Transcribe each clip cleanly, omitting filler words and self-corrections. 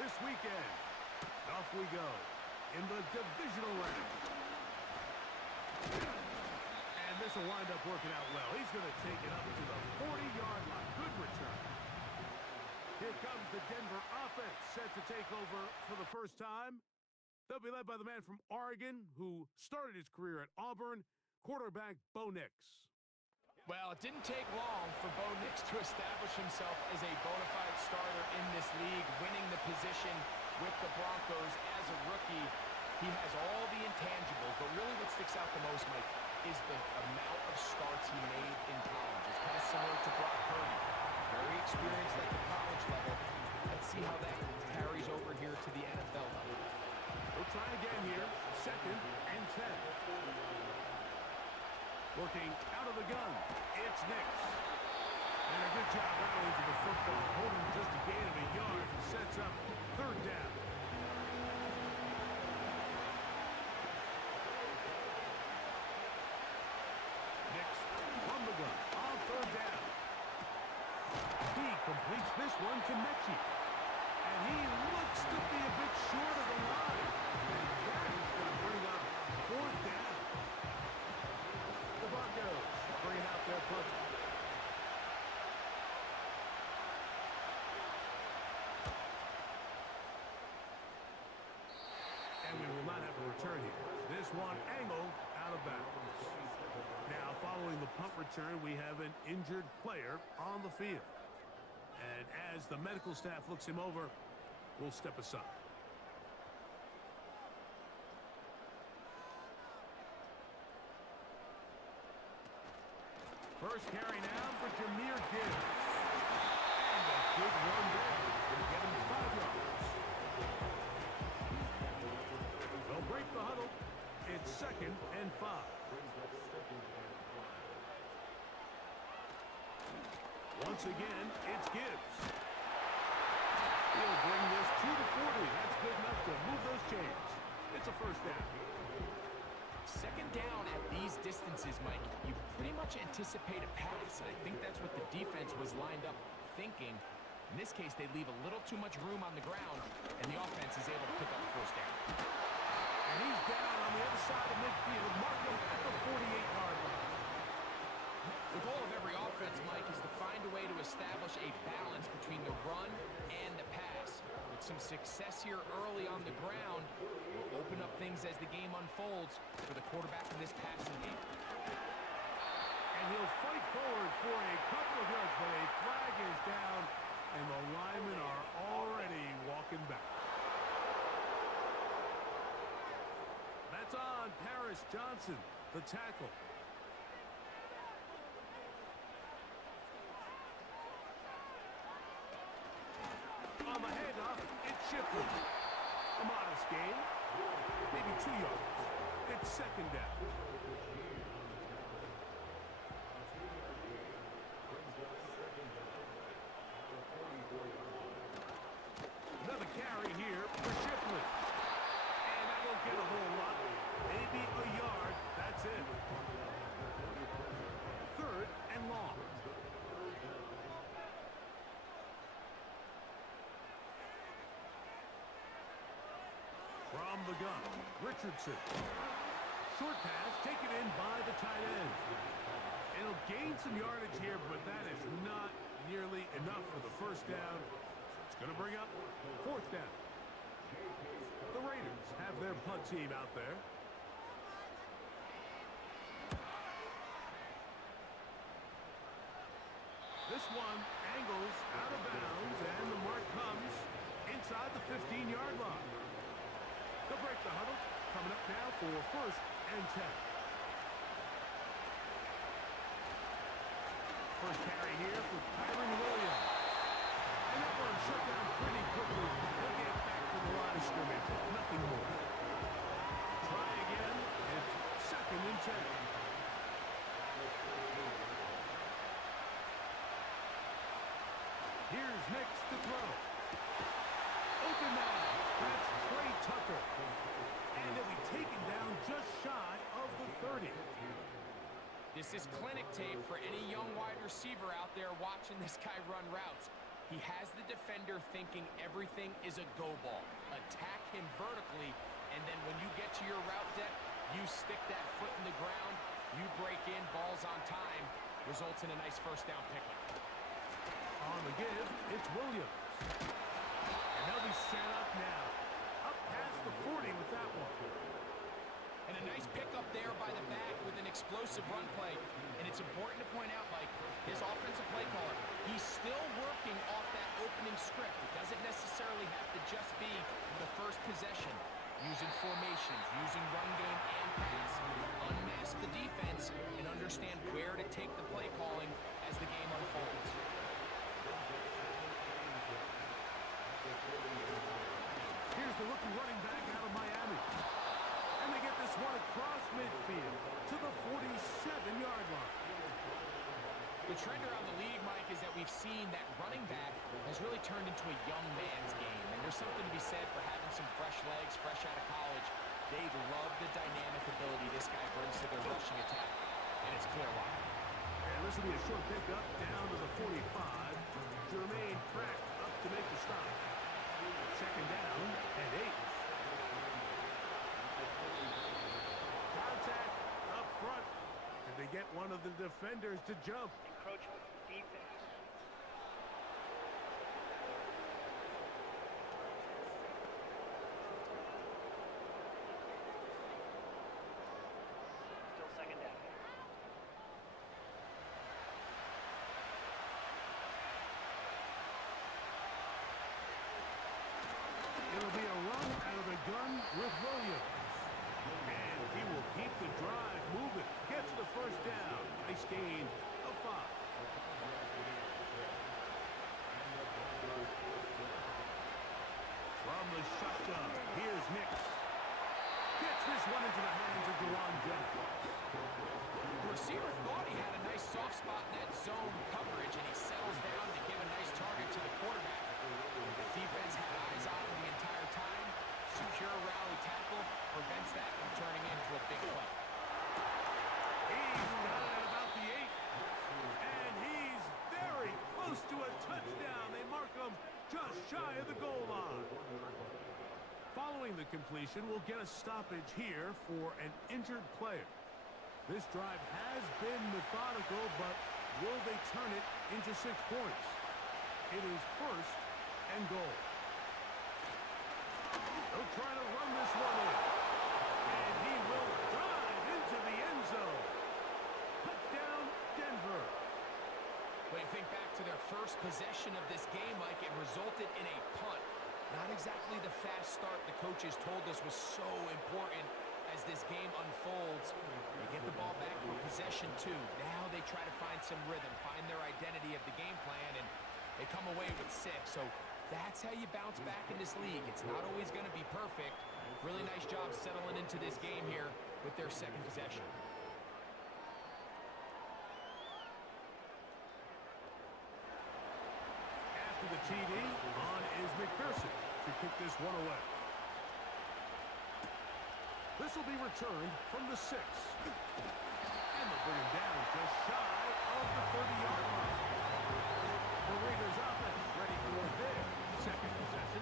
This weekend, off we go in the divisional round. And this will wind up working out well. He's going to take it up to the 40-yard line. Good return. Here comes the Denver offense, set to take over for the first time. They'll be led by the man from Oregon who started his career at Auburn, quarterback Bo Nix. Well, it didn't take long for Bo Nix to establish himself as a bona fide starter in this league, winning the position with the Broncos as a rookie. He has all the intangibles, but really what sticks out the most, Mike, is the amount of starts he made in college. It's kind of similar to Brock Purdy. Very experienced at the college level. Let's see how that carries over here to the NFL level. We'll try again here. 2nd and 10. Working out of the gun, it's Nix. And a good job rallying to the football, holding just a gain of a yard, sets up 3rd down. Nix from the gun on 3rd down. He completes this one to Mechie. And he looks to be a bit short of the line. And that is going to bring up 4th down. Broncos bringing out their punter. And we will not have a return here. This one angled out of bounds. Now, following the punt return, we have an injured player on the field. And as the medical staff looks him over, we'll step aside. First carry now for Jahmyr Gibbs. And a good run there. Will get him 5 yards. They'll break the huddle. It's 2nd and 5. Once again, it's Gibbs. He'll bring this to the 40. That's good enough to move those chains. It's a 1st down. 2nd down at these distances, Mike, you pretty much anticipate a pass, and I think that's what the defense was lined up thinking. In this case, they leave a little too much room on the ground, and the offense is able to pick up the 1st down. And he's down on the other side of midfield, marked him at the 48-yard line. The goal of every offense, Mike, is to find a way to establish a balance between the run and the pass. With some success here early on the ground, will open up things as the game unfolds for the quarterback in this passing game. And he'll fight forward for a couple of yards, but a flag is down, and the linemen are already walking back. That's on Paris Johnson, the tackle. On the handoff, it's Shipley. A modest game. Maybe 2 yards. It's second down. Another carry here for Shipley. And that won't get a whole lot. Maybe a yard. That's it. Third and long. From the gun, Richardson. Short pass taken in by the tight end. And he'll gain some yardage here, but that is not nearly enough for the first down. It's going to bring up fourth down. The Raiders have their punt team out there. This one angles out of bounds, and the mark comes inside the 15-yard line. They'll break the huddle. Coming up now for first and 10. First carry here for Kyron Williams. And that one shut down pretty quickly. He'll get back to the line of scrimmage. Nothing more. Try again. It's second and 10. Here's next to throw. Open man. That's Trey Tucker. And he'll be taken down just shy of the 30. This is clinic tape for any young wide receiver out there watching this guy run routes. He has the defender thinking everything is a go ball. Attack him vertically, and then when you get to your route depth, you stick that foot in the ground, you break in, balls on time, results in a nice first down pickup. On the give, it's Williams. And they'll be set up now. Up past the 40 with that one. And a nice pickup there by the back with an explosive run play. And it's important to point out, Mike, his offensive play caller, he's still working off that opening script. It doesn't necessarily have to just be the first possession. Using formations, using run game and pass. Unmask the defense and understand where to take the play calling as the game unfolds. Here's the rookie running back out of Miami. And they get this one across midfield to the 47-yard line. The trend around the league, Mike, is that we've seen that running back has really turned into a young man's game. And there's something to be said for having some fresh legs, fresh out of college. They love the dynamic ability this guy brings to their rushing attack. And it's clear why. And this will be a short pickup down to the 45. Jermaine Pratt up to make the stop. Second down and 8. Contact up front. And they get one of the defenders to jump. Encroachment defense. Still second down. It'll be a run out of the gun with Williams. And he will keep the drive moving. Gets the first down. Nice gain of 5. From the shotgun, here's Nix. Gets this one into the hands of Dewan Jones. The receiver thought he had a nice soft spot in that zone coverage, and he settles down to give a nice target to the quarterback. The defense had eyes on him the entire time. Secure rally tackle prevents that from turning into a big play. He's got it at about the 8. And he's very close to a touchdown. They mark him just shy of the goal line. Following the completion, we'll get a stoppage here for an injured player. This drive has been methodical, but will they turn it into 6 points? It is first and goal. They'll try to run this one in. And he will dive into the end zone. Touchdown, Denver. When you think back to their first possession of this game, Mike, it resulted in a punt. Not exactly the fast start the coaches told us was so important as this game unfolds. They get the ball back for possession 2. Now they try to find some rhythm, find their identity of the game plan, and they come away with 6. So that's how you bounce back in this league. It's not always going to be perfect, Really nice job settling into this game here with their second possession. After the TD, on is McPherson to kick this one away. This will be returned from the 6. And they'll bring him down just shy of the 30-yard line. The Raiders offense ready for their second possession.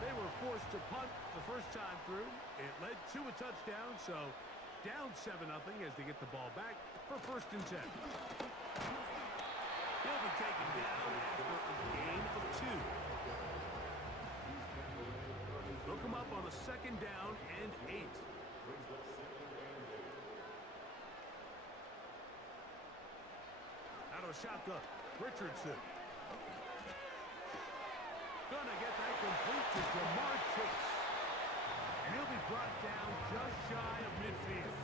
They were forced to punt the first time through. It led to a touchdown, so down 7-0 as they get the ball back for 1st and 10. He'll be taken down after a gain of 2. They'll come up on a 2nd down and 8. Out of shotgun, Richardson. Gonna get that complete to Jamar Chase. And he'll be brought down just shy of midfield.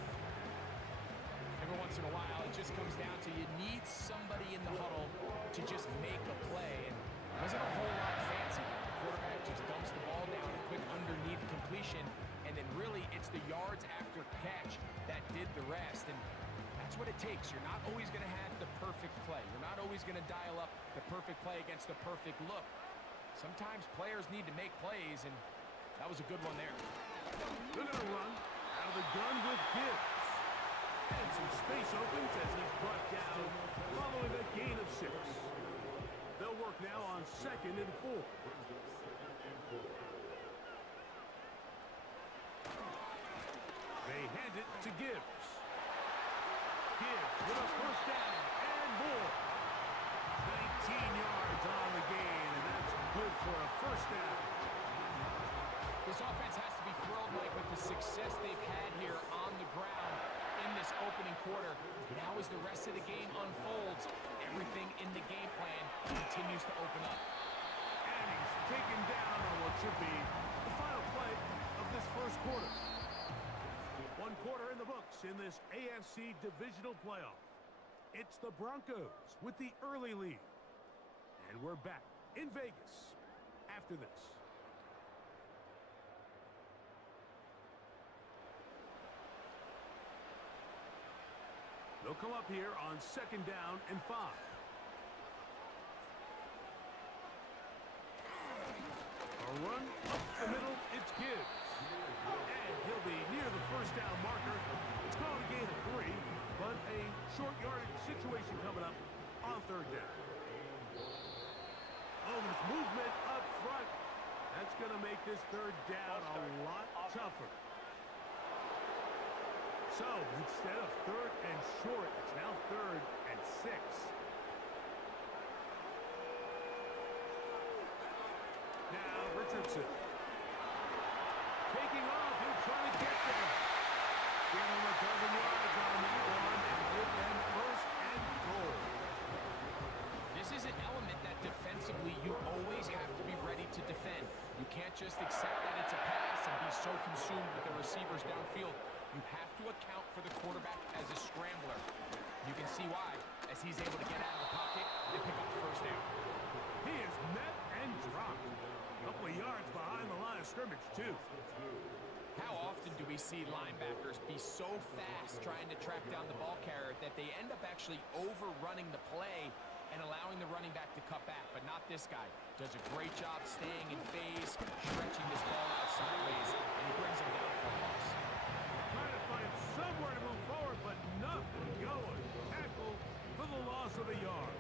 Every once in a while, it just comes down to you need somebody in the huddle to just make a play. And it wasn't a whole lot fancy. The quarterback just dumps the ball down, a quick underneath completion, and then really it's the yards after catch that did the rest. And that's what it takes. You're not always going to have the perfect play. You're not always going to dial up the perfect play against the perfect look. Sometimes players need to make plays, and that was a good one there. They're going to run out of the gun with Gibbs. And some space opens as he's brought down following a gain of 6. They'll work now on 2nd and 4. They hand it to Gibbs. Gibbs with a 1st down and more. 19 yards on the gain, and that's good for a 1st down. This offense has to be thrilled, Mike, with the success they've had here on the ground in this opening quarter. Now as the rest of the game unfolds, everything in the game plan continues to open up. And he's taken down on what should be the final play of this 1st quarter. 1 quarter in the books in this AFC Divisional playoff. It's the Broncos with the early lead. And we're back in Vegas after this. They'll come up here on 2nd down and 5. A run up the middle, it's Gibbs. And he'll be near the 1st down marker. It's called a gain of 3, but a short yardage situation coming up on 3rd down. Oh, there's movement up front. That's going to make this 3rd down a lot tougher. So, instead of 3rd and short, it's now 3rd and 6. Now, Richardson. Taking off, he'll try to get there. Get him a dozen yards on that one and give them 1st and goal. This is an element that defensively you always have to be ready to defend. You can't just accept that it's a pass and be so consumed with the receivers downfield. You have to account for the quarterback as a scrambler. You can see why, as he's able to get out of the pocket and pick up the 1st down. He is met and dropped. A couple of yards behind the line of scrimmage, too. How often do we see linebackers be so fast trying to track down the ball carrier that they end up actually overrunning the play and allowing the running back to cut back? But not this guy. Does a great job staying in phase, stretching this ball out sideways, and he brings him down for a loss. Trying to find somewhere to move forward, but nothing going. Tackle for the loss of a yard.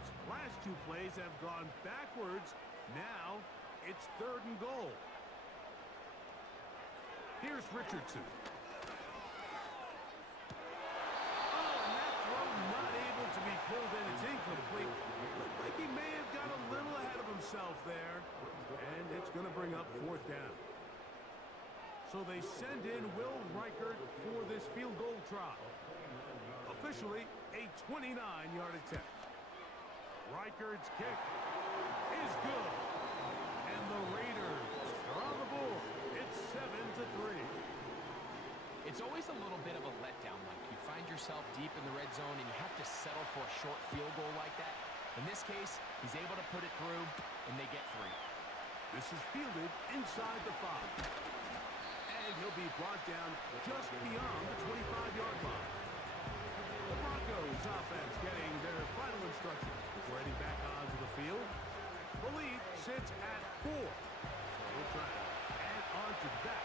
His last 2 plays have gone backwards. Now it's 3rd and goal. Here's Richardson. Oh, and that throw not able to be pulled in. It's incomplete. Looked like he may have got a little ahead of himself there. And it's going to bring up 4th down. So they send in Will Reichert for this field goal try. Officially a 29-yard attempt. Reichert's kick is good. And the Raiders are on the board. It's 7-3. It's always a little bit of a letdown, Mike. You find yourself deep in the red zone and you have to settle for a short field goal like that. In this case, he's able to put it through, and they get 3. This is fielded inside the 5. And he'll be brought down just beyond the 25-yard line. The Broncos offense getting their final instructions before heading back onto the field. The lead sits at 4. So we'll try to add on to that.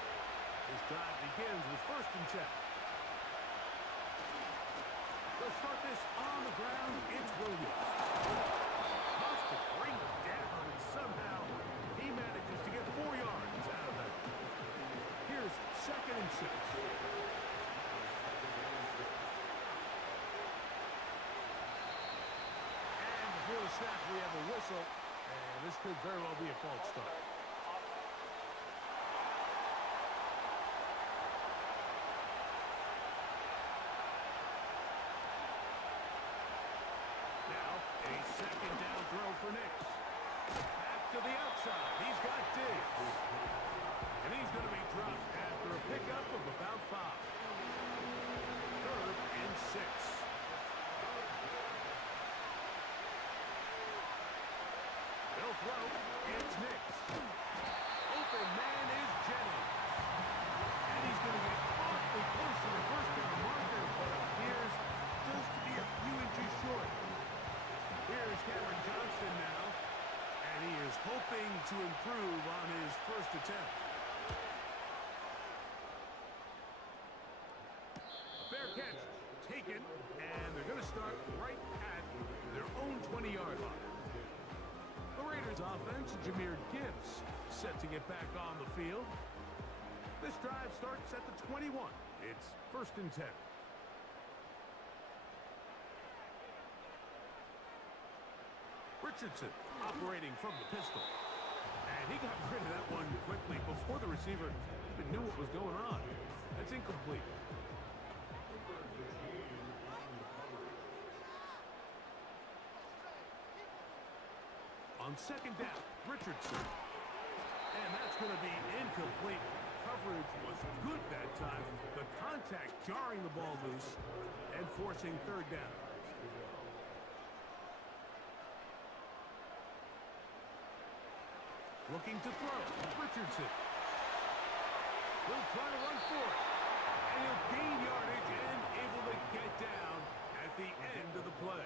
This drive begins with 1st and 10. They'll start this on the ground. It's Williams. Tough to bring him down, and somehow he manages to get 4 yards out of that. Here's 2nd and 6. And before the snap, we have a whistle, and this could very well be a false start. For Nix. Back to the outside. He's got Diggs. And he's going to be dropped after a pickup of about 5. 3rd and 6. They'll throw. It's Nix. Open man is Jennings. And he's going to get awfully close to the 1st down marker, but appears just to be a few inches short. Here's Cameron Johnston now, and he is hoping to improve on his 1st attempt. A fair catch taken, and they're going to start right at their own 20-yard line. The Raiders offense, Jahmyr Gibbs, set to get back on the field. This drive starts at the 21. It's 1st and 10. Richardson operating from the pistol. And he got rid of that one quickly before the receiver even knew what was going on. That's incomplete. On 2nd down, Richardson. And that's going to be incomplete. Coverage was good that time. The contact jarring the ball loose and forcing 3rd down. Looking to throw. Richardson. He'll try to run for it. And he'll gain yardage and able to get down at the end of the play.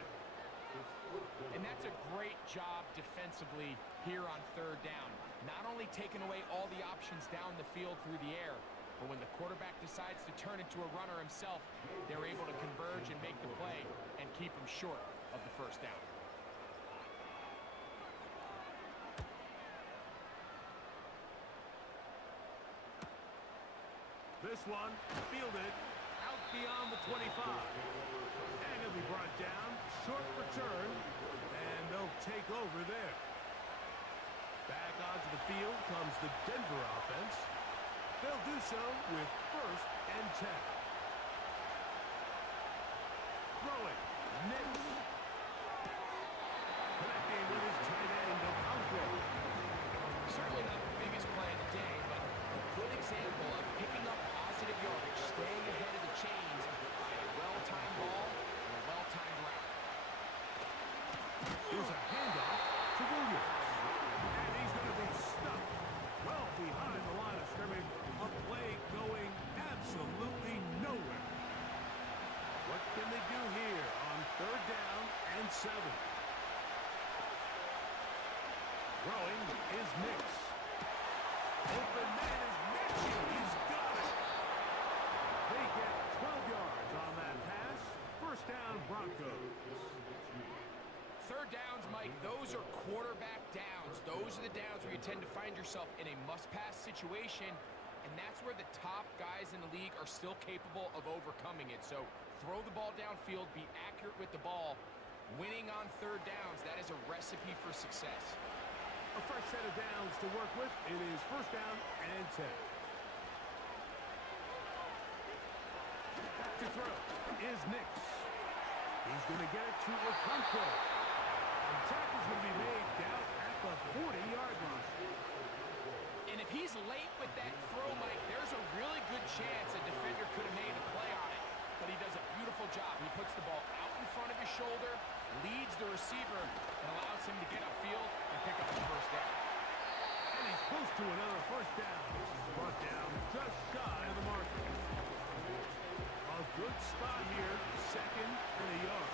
And that's a great job defensively here on 3rd down. Not only taking away all the options down the field through the air, but when the quarterback decides to turn into a runner himself, they're able to converge and make the play and keep him short of the 1st down. This one fielded out beyond the 25. And he'll be brought down. Short return. And they'll take over there. Back onto the field comes the Denver offense. They'll do so with 1st and 10. Throwing. Nix. Connecting with his tight end, Okonkwo. Certainly not the biggest play of the day, but a good example of picking up positive yardage, staying ahead of the chains by a well-timed ball and a well-timed route. Here's a handoff to Williams. And he's going to be stuck well behind the line of scrimmage. A play going absolutely nowhere. What can they do here on 3rd down and 7? Throwing is Nix. Open man is Mitchell. He's got it. They get 12 yards on that pass. 1st down, Broncos. 3rd downs, Mike, those are quarterback downs. Those are the downs where you tend to find yourself in a must-pass situation, and that's where the top guys in the league are still capable of overcoming it. So throw the ball downfield, be accurate with the ball. Winning on 3rd downs, that is a recipe for success. A fresh set of downs to work with. It is 1st down and 10. Back to throw is Nix. He's going to get it to Okonkwo. The tackle's going to be made down at the 40-yard line. And if he's late with that throw, Mike, there's a really good chance a defender could have made a play on it. But he does a beautiful job. He puts the ball out in front of his shoulder, leads the receiver, and allows him to get upfield and pick up the 1st down. And And he's close to another first down. Brought down just shy of the marker. A good spot here, 2nd and a yard.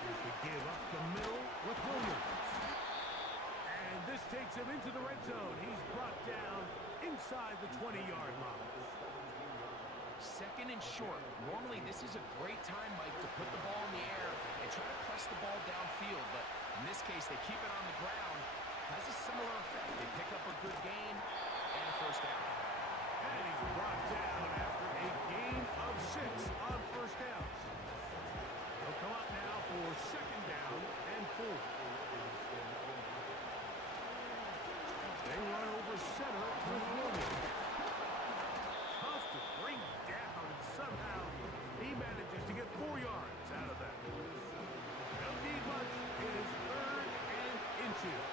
Here's the give up the middle with Williams. And this takes him into the red zone. He's brought down inside the 20-yard line. 2nd and short. Normally, this is a great time, Mike, to put the ball in the air and try to press the ball downfield. But in this case, they keep it on the ground. Has a similar effect. They pick up a good gain and a first down. And he's brought down after a gain of 6 on first down. He'll come up now for 2nd down and 4. They run over center with Williams. Tough to bring down, and somehow he manages to get 4 yards out of that. Don't need much. It is 3rd and inches.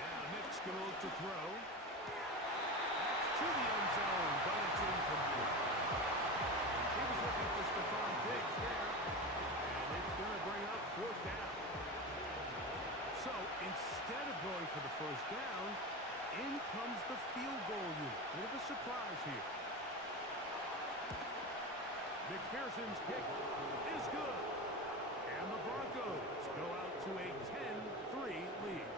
Now Nick's going to look to throw. That's to the end zone, but it's incomplete. He was looking for Stephon Diggs there, and it's going to bring up 4th down. So instead of going for the first down, in comes the field goal unit. Bit of a surprise here. McPherson's kick is good. And the Broncos go out to a 10-3 lead.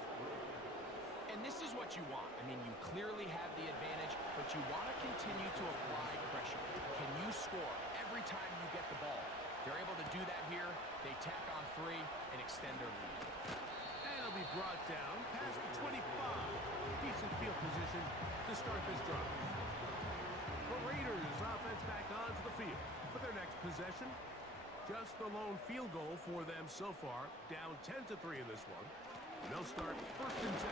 And this is what you want. I mean, you clearly have the advantage, but you want to continue to apply pressure. Can you score every time you get the ball? They're able to do that here. They tack on 3 and extend their lead. And it'll be brought down past the 25. Decent field position to start this drive. The Raiders offense back onto the field for their next possession. Just the lone field goal for them so far. Down 10-3 in this one. And they'll start 1st and 10.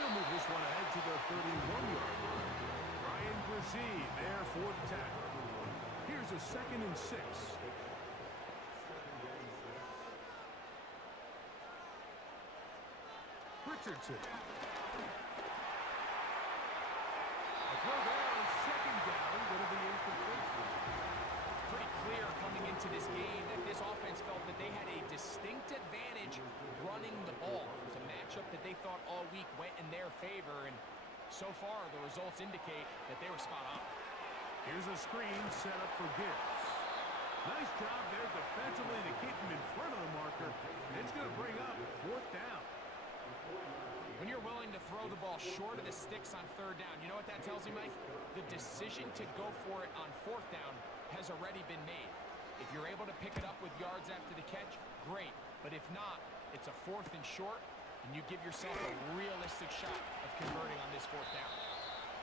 They'll move this one ahead to the 31-yard line. Ryan Brzee there for the tackle. Here's a 2nd and 6. Richardson. A throw there on 2nd down. Going to be incomplete. Pretty clear coming into this game that this offense felt that they had a distinct advantage running the ball. It was a matchup that they thought all week went in their favor, and so far the results indicate that they were spot on. Here's a screen set up for Gibbs. Nice job there defensively to keep him in front of the marker. It's going to bring up 4th down. When you're willing to throw the ball short of the sticks on 3rd down, you know what that tells you, Mike? The decision to go for it on 4th down has already been made. If you're able to pick it up with yards after the catch, great. But if not, it's a 4th and short, and you give yourself a realistic shot of converting on this 4th down.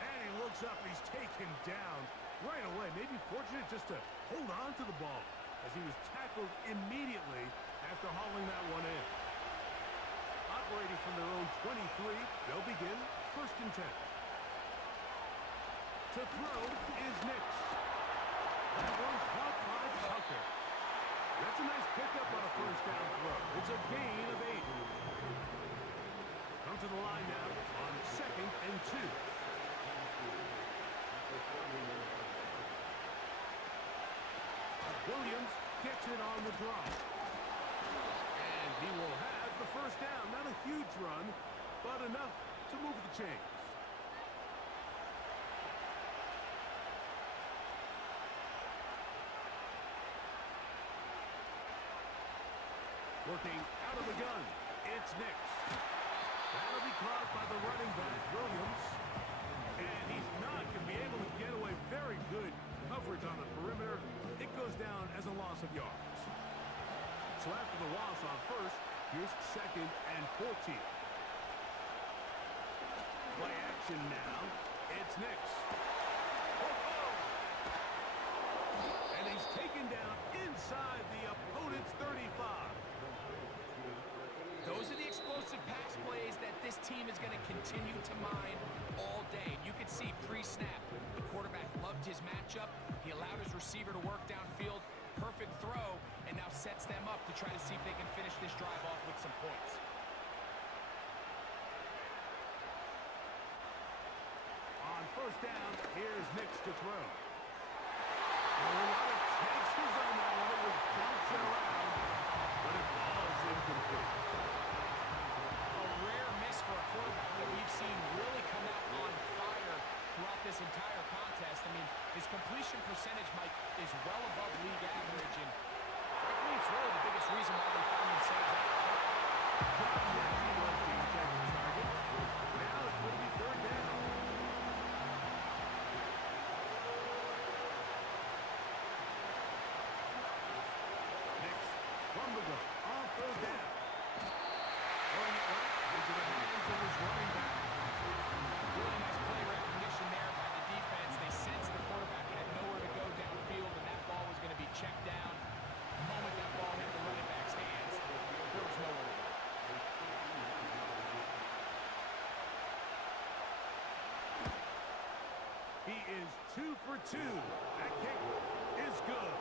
And he looks up, he's taken down right away. Maybe fortunate just to hold on to the ball as he was tackled immediately after hauling that one in. Operating from their own 23, they'll begin 1st and 10. To throw is Nix. That one caught by Tucker. That's a nice pickup on a 1st down throw. It's a gain of 8. Come to the line now on 2nd and 2. Williams gets it on the draw. And he will have the 1st down. Not a huge run, but enough to move the chains. Looking out of the gun, it's Nix. That'll be caught by the running back, Williams. And he's not going to be able to get away. Very good coverage on the perimeter. It goes down as a loss of yards. So after the loss on 1st, here's 2nd and 14. Play action now. It's Nix. And he's taken down inside the opponent's 35. Those are the explosive pass plays that this team is going to continue to mine all day. You could see pre-snap, the quarterback loved his matchup. He allowed his receiver to work downfield. Perfect throw, and now sets them up to try to see if they can finish this drive off with some points. On 1st down, here's Nix to throw. lot of chances on that one. It was bouncing around, but it falls incomplete. A rare miss for a quarterback that we've seen really come out on fire throughout this entire contest. I mean, his completion percentage, Mike, is well above league average, and frankly, it's really the biggest reason why they found themselves out front. John Matthew was the intended target. Now it's going to be third down. Next, from the gun, on third down. Throwing it right into the hands of his running back. Really nice play recognition there by the defense. They sensed the quarterback had nowhere to go downfield, and that ball was going to be checked down. The moment that ball hit the running back's hands, there was nowhere to go. He is 2 for 2. That kick is good.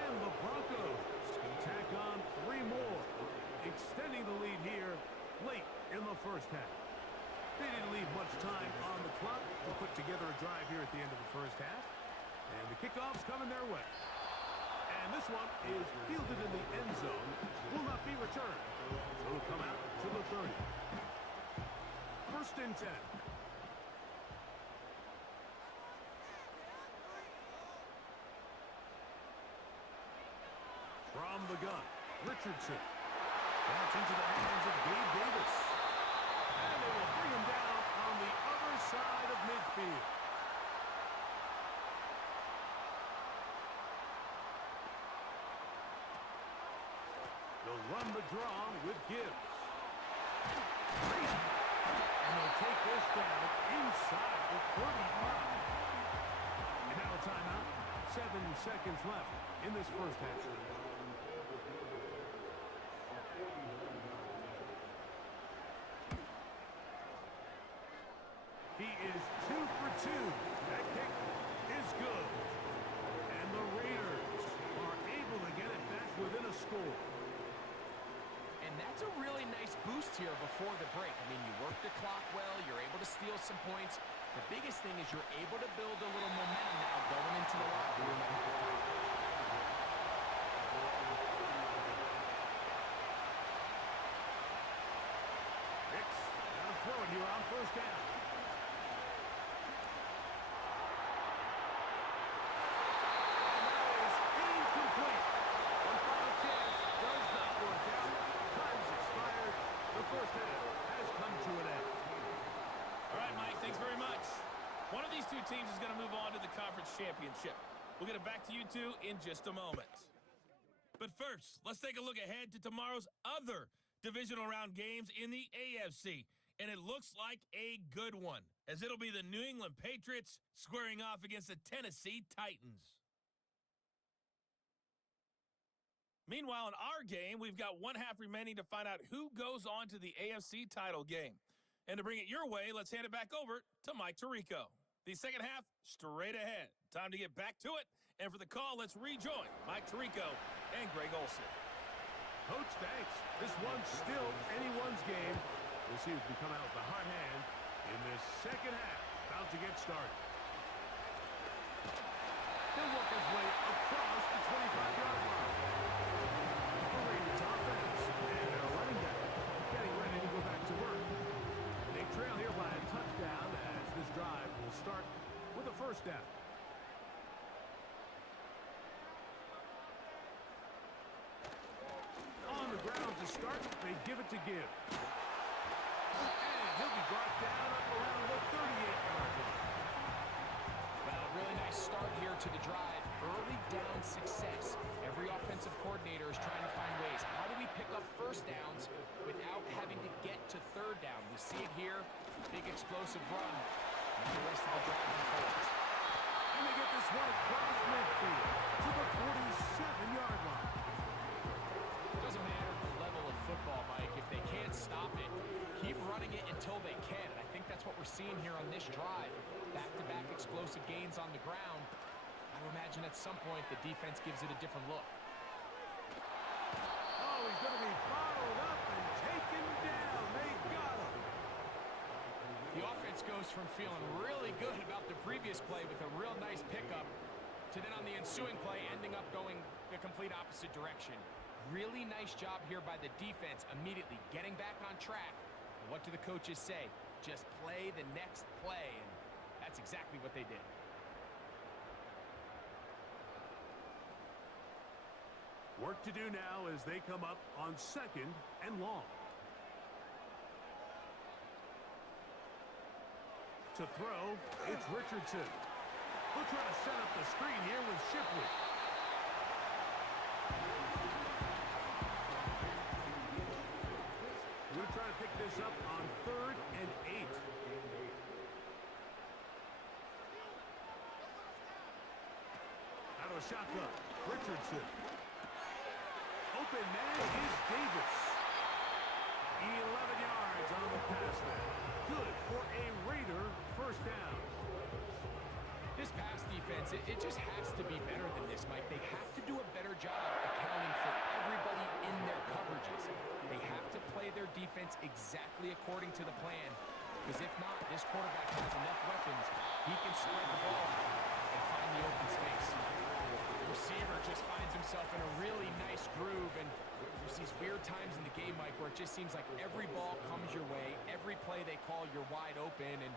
And the Broncos can tack on 3 more, extending the lead here late in the first half. They didn't leave much time on the clock to put together a drive here at the end of the first half. And the kickoff's coming their way. And this one is fielded in the end zone. Will not be returned. So it'll come out to the 30. First and 10. From the gun, Richardson. That's into the hands of Gabe Davis. And they will bring him down on the other side of midfield. They'll run the draw with Gibbs. And they'll take this down inside the 35. And now a timeout. 7 seconds left in this first half. He is 2 for 2. That kick is good. And the Raiders are able to get it back within a score. And that's a really nice boost here before the break. I mean, you work the clock well, you're able to steal some points. The biggest thing is you're able to build a little momentum now going into the locker room at halftime. Hicks gonna throw it here on first down. And that is incomplete. One final chance does not work out. Time's expired. The first half has come to an end. All right, Mike, thanks very much. One of these two teams is going to move on to the conference championship. We'll get it back to you two in just a moment. But first, let's take a look ahead to tomorrow's other divisional round games in the AFC. And it looks like a good one, as it'll be the New England Patriots squaring off against the Tennessee Titans. Meanwhile, in our game, we've got one half remaining to find out who goes on to the AFC title game. And to bring it your way, let's hand it back over to Mike Tirico. The second half, straight ahead. Time to get back to it. And for the call, let's rejoin Mike Tirico and Greg Olsen. Coach, thanks. This one's still anyone's game. We'll see who can come out with the hot hand in this second half. About to get started. He'll work his way across the 25-yard line. The Raiders offense and they're running down, getting ready to go back to work. They trail here by a touchdown as this drive will start with a first down. On the ground to start, they give it to Gibbs. And he'll be brought down up around the 38-yard line. Well, really nice start here to the drive. Early down success. Every offensive coordinator is trying to find ways. How do we pick up first downs without having to get to third down? We see it here. Big explosive run. And the rest of the drive unfolds. And they get this one across midfield to the 47-yard line. Doesn't matter the level of football, Mike. If they can't stop it, keep running it until they can. And I think that's what we're seeing here on this drive. Back-to-back explosive gains on the ground. I would imagine at some point the defense gives it a different look. Oh, he's going to be bottled up and taken down. They got him. The offense goes from feeling really good about the previous play with a real nice pickup to then on the ensuing play ending up going the complete opposite direction. Really nice job here by the defense, immediately getting back on track. And what do the coaches say? Just play the next play, and that's exactly what they did. Work to do now as they come up on 2nd and long. To throw, it's Richardson. We'll try to set up the screen here with Shipley. We're going to try to pick this up on 3rd and 8. Out of a shotgun, Richardson. Open man is Davis. 11 yards on the pass there. Good for a Raider first down. This pass defense, it just has to be better than this, Mike. They have to do a better job accounting for everybody in their coverages. They have to play their defense exactly according to the plan, because if not, this quarterback has enough weapons. He can spread the ball and find the open space. The receiver just finds himself in a really nice groove, and there's these weird times in the game, Mike, where it just seems like every ball comes your way, every play they call, you're wide open, and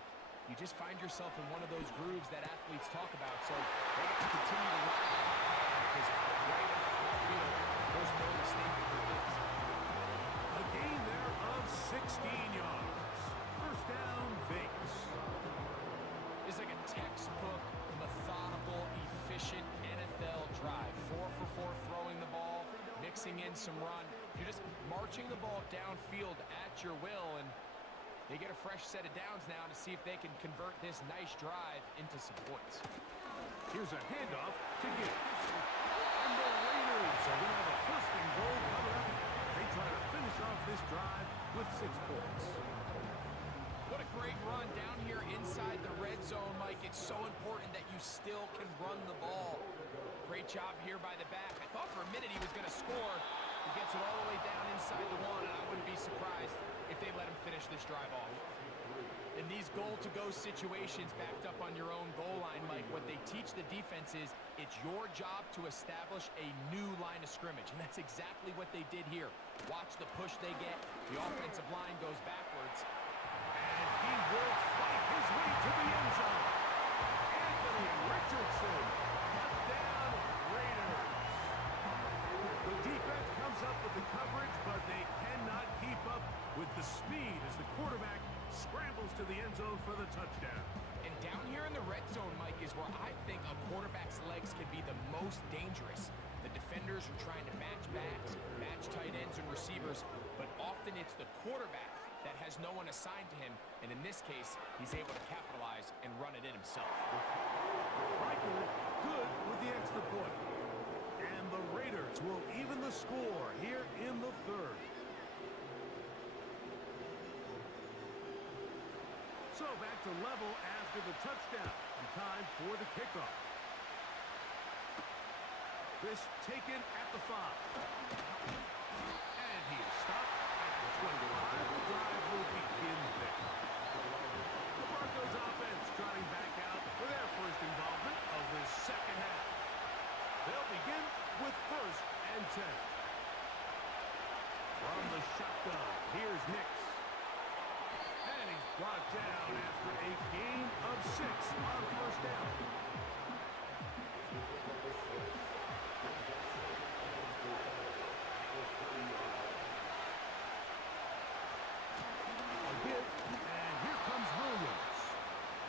you just find yourself in one of those grooves that athletes talk about. So they have to continue to ride because right in the field, there's no mistake for this. A gain there of 16 yards. First down, Vegas. It's like a textbook, methodical, efficient NFL drive. 4 for 4 throwing the ball, mixing in some run. You're just marching the ball downfield at your will, and they get a fresh set of downs now to see if they can convert this nice drive into some points. Here's a handoff to Gibbs. And the Raiders are going to have a 1st and goal coming up. They try to finish off this drive with 6 points. What a great run down here inside the red zone, Mike. It's so important that you still can run the ball. Great job here by the back. I thought for a minute he was going to score. He gets it all the way down inside the 1, and I wouldn't be surprised if they let him finish this drive off. In these goal-to-go situations backed up on your own goal line, Mike, what they teach the defense is it's your job to establish a new line of scrimmage, and that's exactly what they did here. Watch the push they get. The offensive line goes backwards. And he will fight his way to the end zone. Anthony Richardson, touchdown Raiders. The defense comes up with the coverage, but they cannot keep up with the speed as the quarterback scrambles to the end zone for the touchdown. And down here in the red zone, Mike, is where I think a quarterback's legs can be the most dangerous. The defenders are trying to match backs, match tight ends and receivers, but often it's the quarterback that has no one assigned to him, and in this case, he's able to capitalize and run it in himself. Riker good with the extra point. And the Raiders will even the score here in the 3rd. So back to level after the touchdown, and time for the kickoff. This taken at the 5. And he is stopped at the 25. The drive will begin there. The Broncos offense trotting back out for their first involvement of this 2nd half. They'll begin with 1st and 10. From the shotgun, here's Nix. And he's brought down after a gain of 6 on 1st down. A give, and here comes Williams.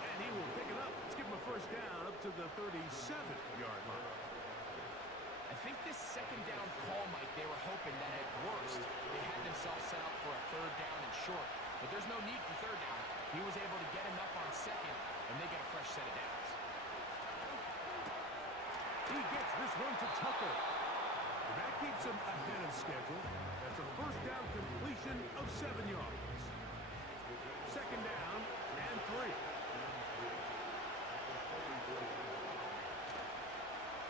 And he will pick it up. Let's give him a 1st down up to the 37-yard line. I think this 2nd down call, Mike, they were hoping that at worst, they had themselves set up for a 3rd down and short. But there's no need for 3rd down. He was able to get enough on 2nd, and they get a fresh set of downs. He gets this one to Tucker. And that keeps him ahead of schedule. That's a 1st down completion of 7 yards. 2nd down and 3.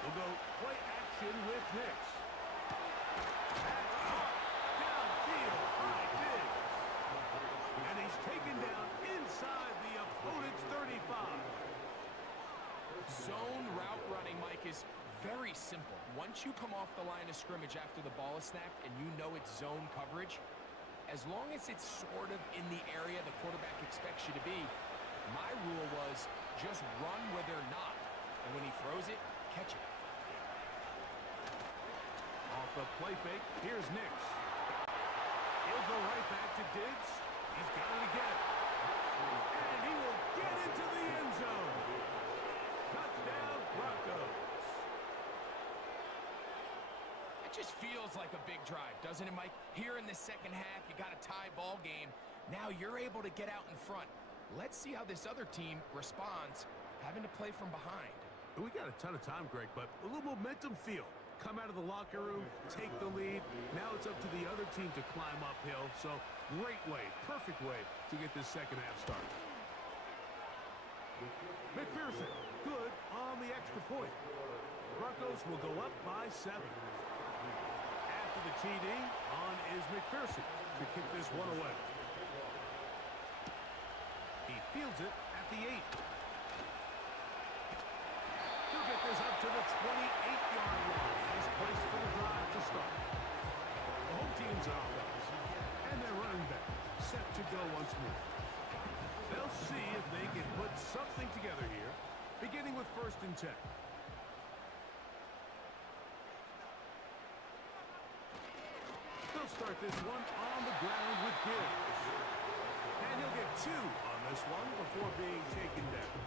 We'll go play action with Nix. That's caught downfield by Diggs. And he's taken down inside the opponent's 35. Zone route running, Mike, is is very simple. Once you come off the line of scrimmage after the ball is snapped and you know it's zone coverage, as long as it's sort of in the area the quarterback expects you to be, my rule was just run where they're not. And when he throws it, catch it. Off the play fake, here's Nix. He'll go right back to Diggs. He's got it again. And he will get into the end zone. Touchdown, Broncos. It just feels like a big drive, doesn't it, Mike? Here in the second half, you got a tie ball game. Now you're able to get out in front. Let's see how this other team responds, having to play from behind. We got a ton of time, Greg, but a little momentum feel. Come out of the locker room, take the lead. Now it's up to the other team to climb uphill. So great way, perfect way to get this second half started. McPherson, good on the extra point. Broncos will go up by 7. After the TD, on is McPherson to kick this one away. He fields it at the 8. He'll get this up to the 28-yard line. Nice place for the drive to start. The home team's offense and their running back set to go once more. They'll see if they can put something together here, beginning with 1st and 10. They'll start this one on the ground with Gibbs. And he'll get 2 on this one before being taken down.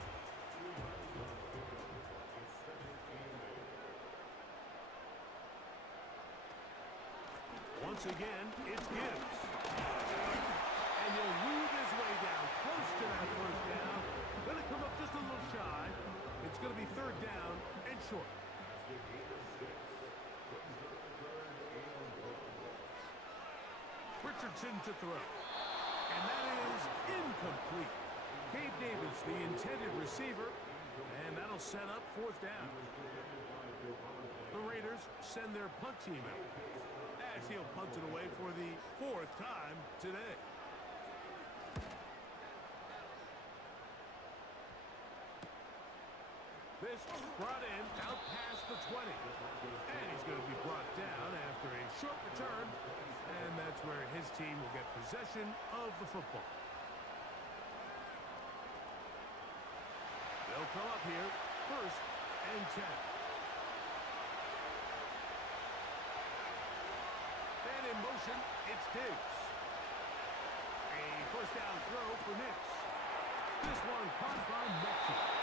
Once again, it's Gibbs. And he'll weave his way down close to that 1st down. Gonna come up just a little shy. It's gonna be 3rd down and short. Richardson to throw. And that is incomplete. Gabe Davis, the intended receiver, and that'll set up 4th down. The Raiders send their punt team out, as he'll punt it away for the 4th time today. This brought in out past the 20. And he's going to be brought down after a short return. And that's where his team will get possession of the football. They'll come up here, 1st and 10. And in motion, it's Diggs. A 1st down throw for Nix. This one caught by Metcalf.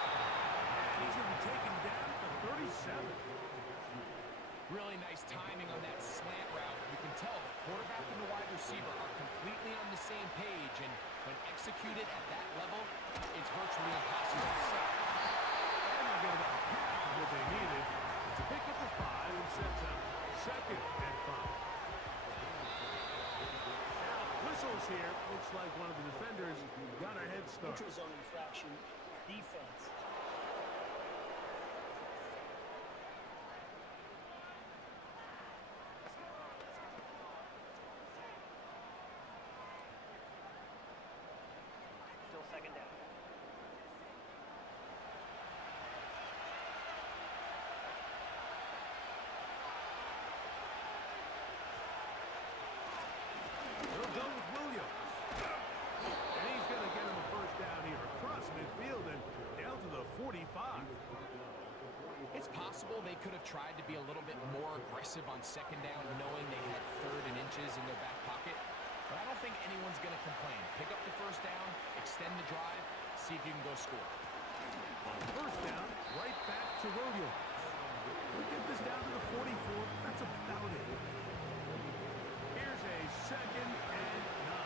And he's going to be taken down at the 37. Really nice timing on that slant route. You can tell the quarterback and the wide receiver are completely on the same page, and when executed at that level, it's virtually impossible to stop. And they get about half of what they needed to pick up the 5 and sets up 2nd and 5. Now, whistles here. Looks like one of the defenders got a head start. Neutral zone infraction, defense. Still 2nd down. He'll go with Williams. And he's going to get him a 1st down here across midfield and down to the 45. It's possible they could have tried to be a little bit more aggressive on 2nd down, knowing they had 3rd and inches in their back pocket. But I don't think anyone's going to complain. Pick up the 1st down, extend the drive, see if you can go score. On 1st down, right back to Williams. We'll get this down to the 44. That's about it. Here's a 2nd and 9.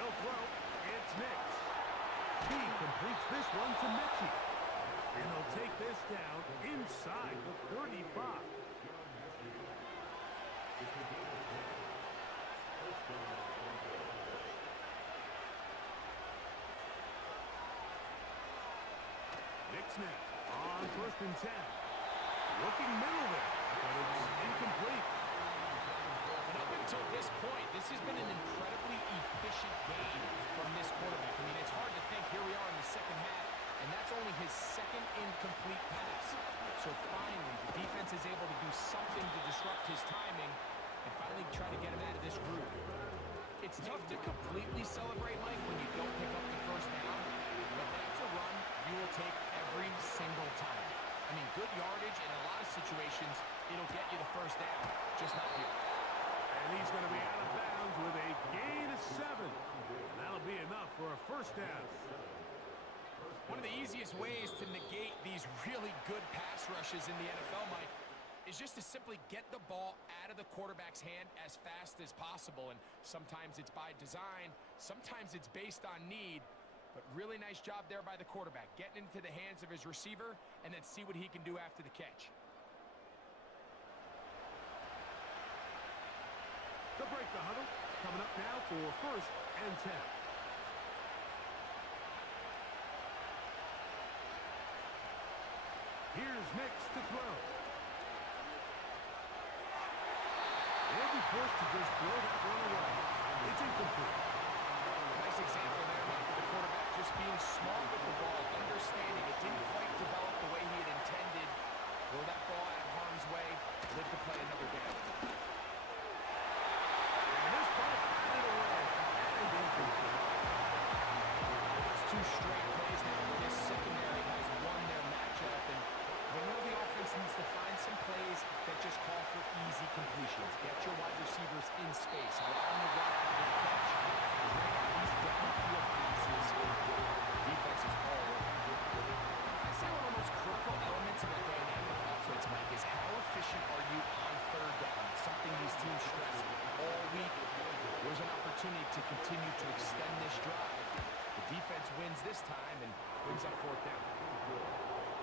They'll throw. It's Nix. He completes this one to Mitchie. And they'll take this down inside the 35. Nix now on 1st and 10. Looking middle there, but it's incomplete. And up until this point, this has been an incredibly efficient game from this quarterback. I mean, it's hard to think. Here we are in the second half, and that's only his second incomplete pass. So finally, the defense is able to do something to disrupt his timing and finally try to get him out of this groove. It's tough to completely celebrate, Mike, when you don't pick up the first down, but that's a run you will take every single time. I mean, good yardage in a lot of situations, it'll get you the first down, just not here. And he's going to be out of bounds with a gain of 7. And that'll be enough for a first down. One of the easiest ways to negate these really good pass rushes in the NFL, Mike, is just to simply get the ball out of the quarterback's hand as fast as possible. And sometimes it's by design, sometimes it's based on need. But really nice job there by the quarterback, getting into the hands of his receiver and then see what he can do after the catch. They'll break the huddle. Coming up now for first and 10. Here's next to throw. They'll be forced to just throw that one away. It's incomplete. Nice example there, Mike, of the quarterback just being smart with the ball, understanding it didn't quite develop the way he had intended. Throw that ball out of harm's way, live to play another down. And this ball batted away and incomplete. It's 2 straight plays now where this secondary has won their matchup, and we know the offense needs to find some plays that just call for easy completions. Get your wide receivers in space, allow them to run after the catch, and bring out these downfield passes. Defense is all over. I say one of the most critical elements of a dynamic offense, Mike, is how efficient are you on third down? Something these teams stress all week. There's an opportunity to continue to extend this drive. The defense wins this time and brings up fourth down.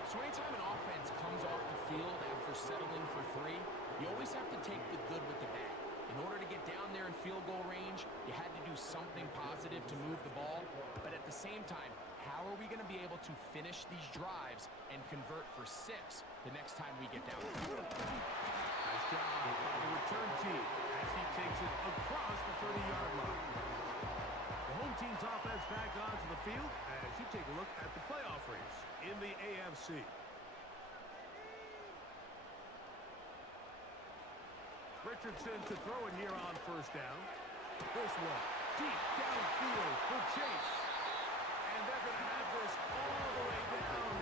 So anytime an offense comes off the field after settling for 3, you always have to take the good with the bad. In order to get down there in field goal range, you had to do something positive to move the ball. But at the same time, how are we going to be able to finish these drives and convert for 6 the next time we get down there? Nice job by the return team as he takes it across the 30-yard line. The home team's offense back onto the field as you take a look at the playoff race in the AFC. Richardson to throw it here on first down. This one deep downfield for Chase. And they're going to have this all the way down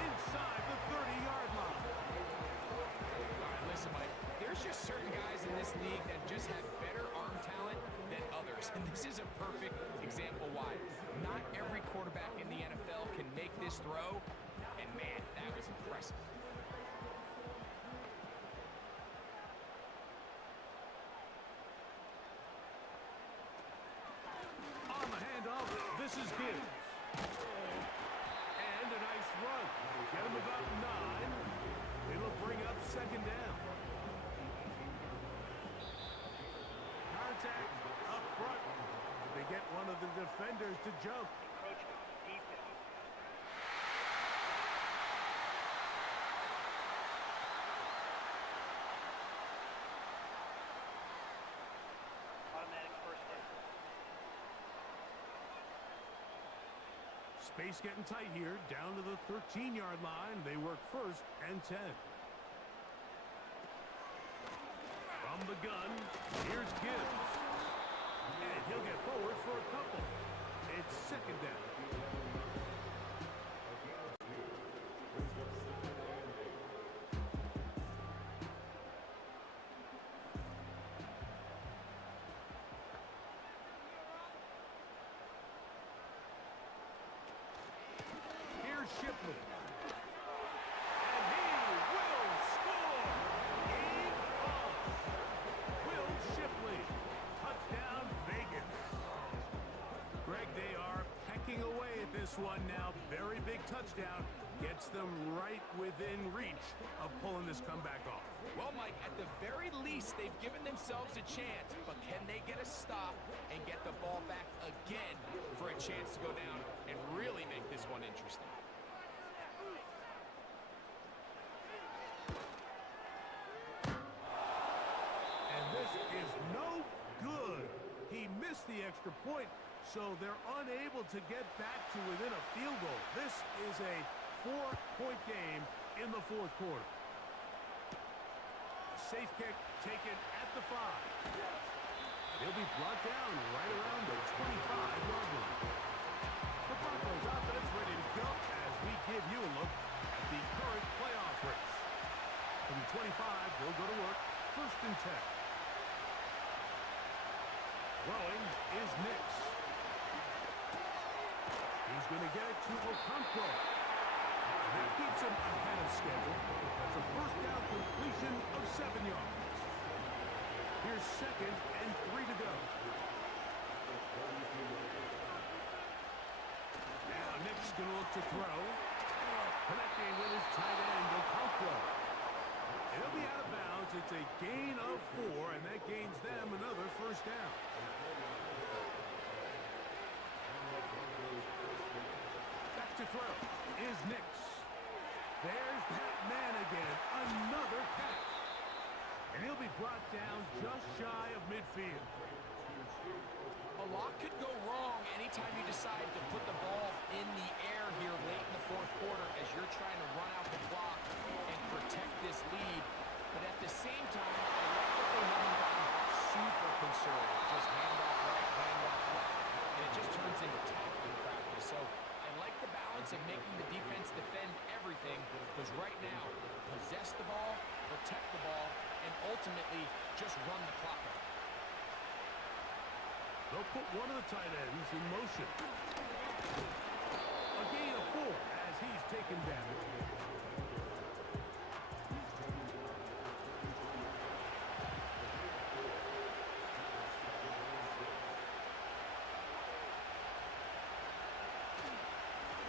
inside the 30-yard line. All right, listen, Mike, there's just certain guys in this league that just have better arm talent than others. And this is a perfect example why. Not every quarterback in the NFL can make this throw. And, man, that was impressive. On the handoff, this is good. And a nice run. Get him about 9. It'll bring up second down. Contact up front. They get one of the defenders to jump. Encroachment. Defense. Automatic first down. Space getting tight here. Down to the 13-yard line. They work first and 10. From the gun, here's Gibbs. And he'll get forward for a couple. It's second down. Here's Shipley. And he will score! Game on! Will Shipley. Touchdown, Vegas. Greg, they are pecking away at this one now. Very big touchdown. Gets them right within reach of pulling this comeback off. Well, Mike, at the very least, they've given themselves a chance, but can they get a stop and get the ball back again for a chance to go down and really make this one interesting? And this is no good. He missed missed the extra point, so they're unable to get back to within a field goal. This is a 4-point game in the fourth quarter. Safe kick taken at the 5. He'll be brought down right around the 25-yard line. The Broncos offense ready to go as we give you a look at the current playoff race. From the 25, they'll go to work. First and 10. Throwing is Nix. He's going to get it to Okonkwo. And that keeps him ahead of schedule. That's a first down completion of 7 yards. Here's 2nd and 3 to go. Now Nix going to look to throw. Connecting with his tight end, Okonkwo. He'll be out of bounds. It's a gain of 4, and that gains them another first down. Back to throw is Nix. There's that man again. Another catch. And he'll be brought down just shy of midfield. A lot could go wrong anytime you decide to put the ball in the air here late in the fourth quarter as you're trying to run out the clock and protect this lead. But at the same time, I like that they haven't gotten super conservative. Just hand off right, hand off left. And it just turns into tackling practice. So I like the balance of making the defense defend everything, because right now, possess the ball, protect the ball, and ultimately just run the clock out. They'll put one of the tight ends in motion. A gain of 4 as he's taken damage.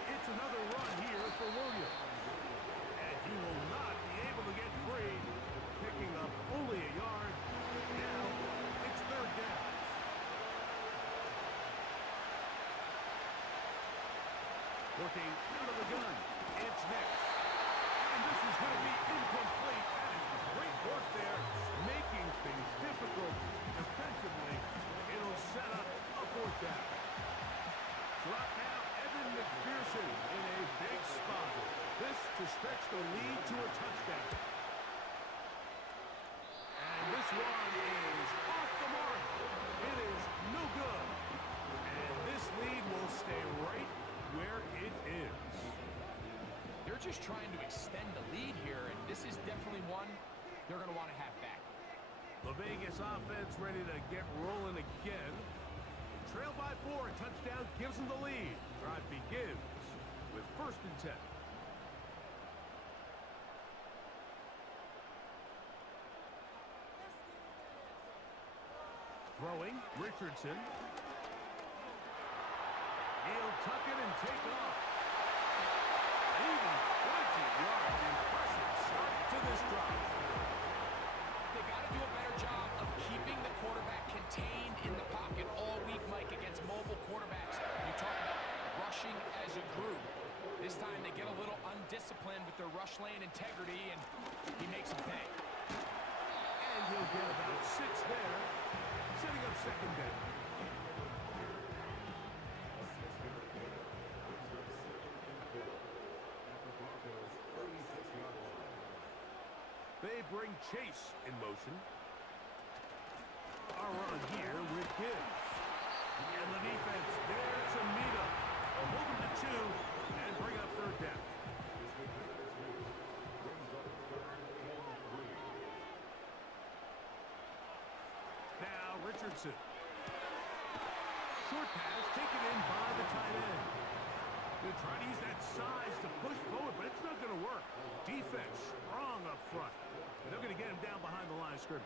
It's another run here for Williams. And he will not be able to get free. Picking up only a yard. Now it's 3rd down. Working out of the gun. It's Nix. And this is going to be incomplete. That is great work there, making things difficult defensively. It'll set up a 4th down. Drop now, Evan McPherson in a big spot. This to stretch the lead to a touchdown. And this one is off the mark. It is no good. And this lead will stay right where it is. They're just trying to extend the lead here, and this is definitely one they're going to want to have back. The Vegas offense ready to get rolling again. Trail by 4, touchdown gives them the lead. Drive begins with 1st and 10. Throwing, Richardson. He'll tuck it and take off. Even 20 yards. Impressive start to this drive. They got to do a better job of keeping the quarterback contained in the pocket all week, Mike, against mobile quarterbacks. You talk about rushing as a group. This time they get a little undisciplined with their rush lane integrity, and he makes them pay. And he'll get about 6 there, setting up 2nd down. They bring Chase in motion. Our run here with Gibbs. And the defense there to meet him. They'll hold him to 2 and bring up 3rd down. Now Richardson. Short pass taken in by the tight end. They'll try to use that size to push forward, but it's not going to work. Defense strong up front. And they're going to get him down behind the line of scrimmage.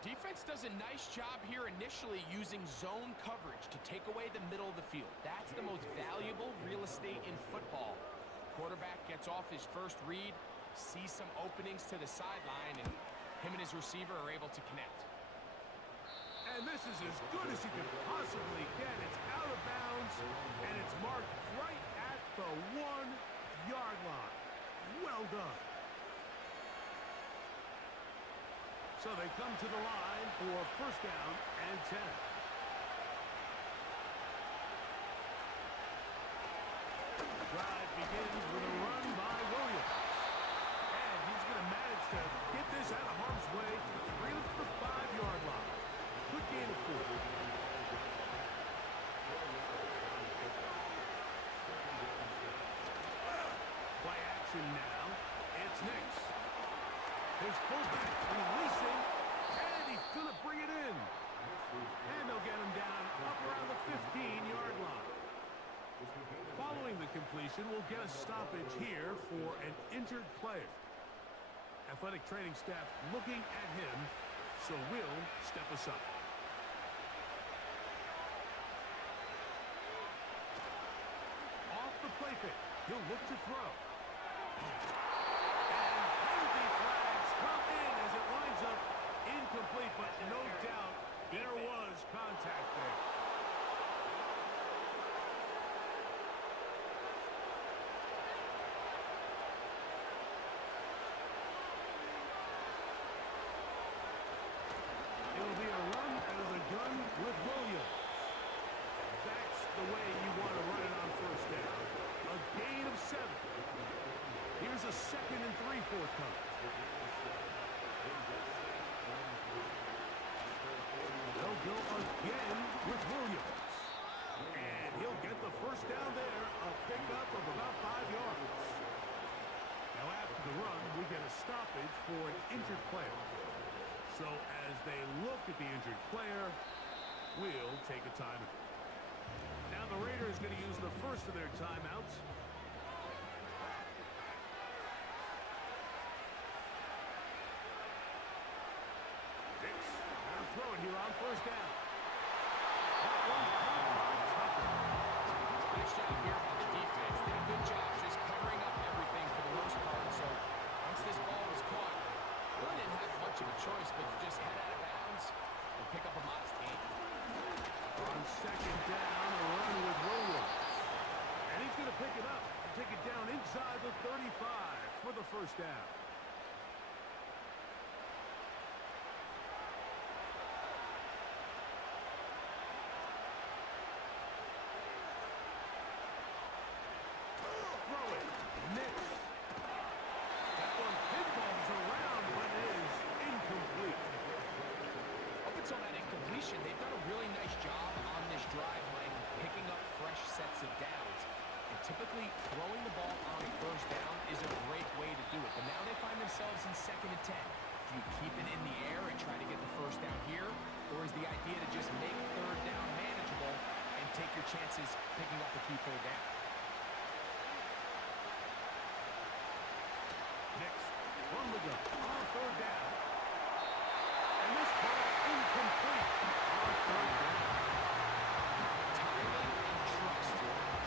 Defense does a nice job here initially using zone coverage to take away the middle of the field. That's the most valuable real estate in football. Quarterback gets off his first read, sees some openings to the sideline, and him and his receiver are able to connect. And this is as good as you can possibly get. It's out of bounds, and it's marked right at the 1-yard line. Well done. So they come to the line for 1st down and 10. fullback releasing, and he's going to bring it in. And they'll get him down up around the 15-yard line. Following the completion, we'll get a stoppage here for an injured player. Athletic training staff looking at him, so will step aside. Off the play fake, he'll look to throw. And penalty flags come in as it winds up incomplete, but no doubt there was contact there. It'll be a run out of the gun with Williams. That's the way you want to run it on first down. A gain of 7. Here's a 2nd and 3 forthcoming. They'll go again with Williams. And he'll get the first down there, a pickup of about 5 yards. Now after the run, we get a stoppage for an injured player. So as they look at the injured player, we'll take a timeout. Now the Raiders going to use the first of their timeouts. Hicks going to throw it here on first down. That one caught by Tucker. Nice job here by the defense. Did a good job just covering up everything for the most part. So once this ball was caught, really didn't have much of a choice but to just head out of bounds and pick up a modest gain. On second down, a run with Williams. And he's going to pick it up and take it down inside the 35 for the first down. Throw it. Mix. That one pinballs around, but is incomplete. Up until that incompletion, they've done a really nice job on this drive, Mike, picking up fresh sets of downs. And typically, throwing the ball on first down is a great way to do it. But now they find themselves in 2nd and 10. Do you keep it in the air and try to get the first down here? Or is the idea to just make third down manageable and take your chances picking up the key third down? Next, from the gun, on third down. And this ball incomplete on third down. Timing and trust,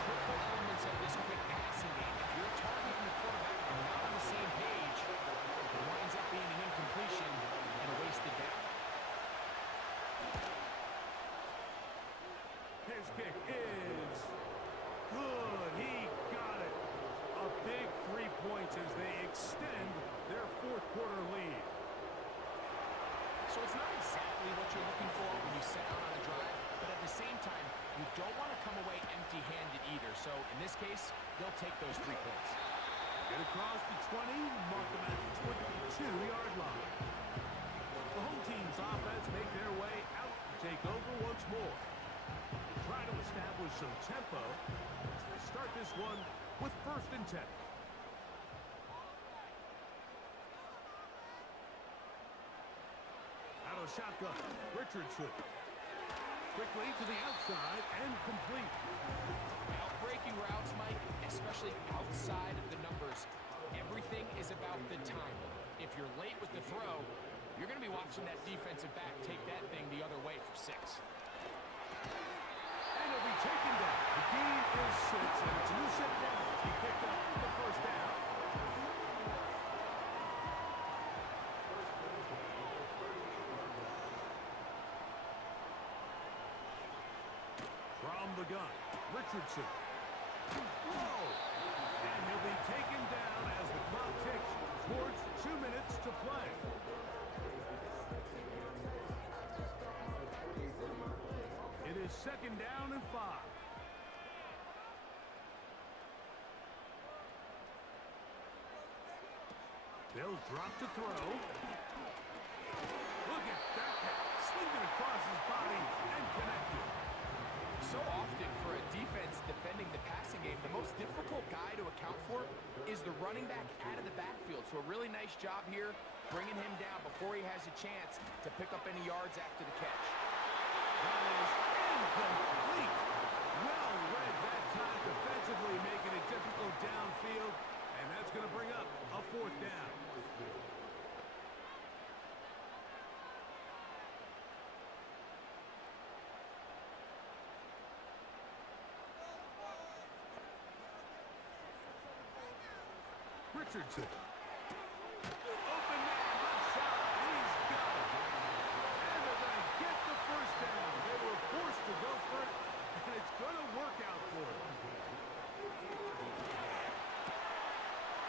critical elements of this quick passing game. If your target and the quarterback are not on the same page, it winds up being an incompletion and a wasted down. His kick is good. He got it. A big 3 points as they extend their fourth quarter lead. So it's not exactly what you're looking for when you set out on a drive, but at the same time, you don't want to come away empty-handed either. So in this case, they'll take those 3 points. Get across the 20, mark them at the 22-yard line. The home team's offense make their way out to take over once more. Try to establish some tempo as they start this one with 1st and 10. Out of shotgun, Richardson. Quickly to the outside and complete. Now, breaking routes, Mike, especially outside of the numbers, everything is about the timing. If you're late with the throw, you're going to be watching that defensive back take that thing the other way for 6. And he'll be taken down. The gain is 6, and it's Yusuf down. He picked up the first down. From the gun, Richardson. Whoa! And he'll be taken down as the clock ticks towards 2 minutes to play. It is 2nd down and 5. They'll drop to throw. Look at that. Slinging across his body and connected. So often for a defense defending the passing game, the most difficult guy to account for is the running back out of the backfield. So a really nice job here bringing him down before he has a chance to pick up any yards after the catch. That is incomplete. Well read that time defensively, making it difficult downfield, and that's going to bring up a 4th down. Richardson. Open man, left side. He's got it. And they're going to get the 1st down. They were forced to go for it, and it's going to work out for them.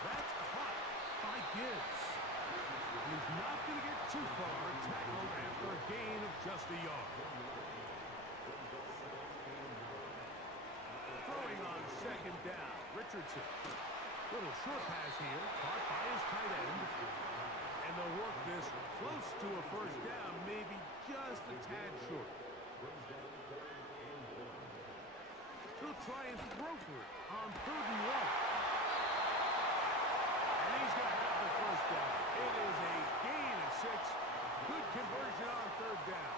That's caught by Gibbs. He's not going to get too far, tackled after a gain of just a yard. Throwing on 2nd down, Richardson. Little short pass here, caught by his tight end. And they'll work this close to a 1st down, maybe just a tad short. He'll try and throw for it on 3rd and 1. And he's going to have the 1st down. It is a gain of 6. Good conversion on 3rd down.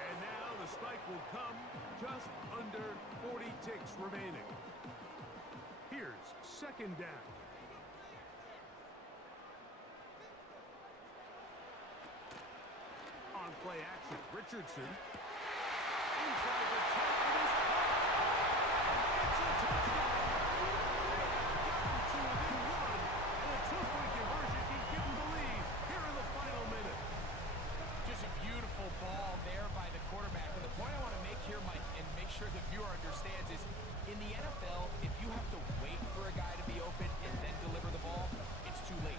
And now the spike will come just under 40 ticks remaining. Here's 2nd down. On play action, Richardson. Inside the 10, it is caught. It's a touchdown. Gotten to within 1, and a 2-point conversion can give them the lead here in the final minute. Just a beautiful ball there by the quarterback. And the point I want to make here, Mike, and make sure the viewer understands is, in the NFL, if you have to wait for a guy to be open and then deliver the ball, it's too late.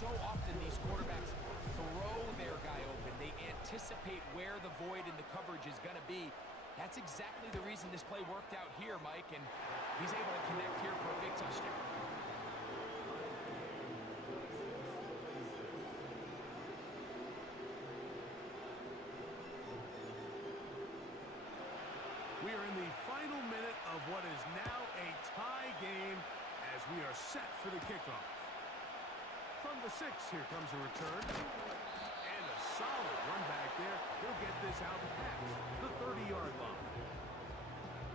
So often these quarterbacks throw their guy open. They anticipate where the void in the coverage is going to be. That's exactly the reason this play worked out here, Mike, and he's able to connect here for a big touchdown. We are in the final minute of what is now a tie game as we are set for the kickoff. From the 6, here comes a return. And a solid run back there. He'll get this out past the 30-yard line.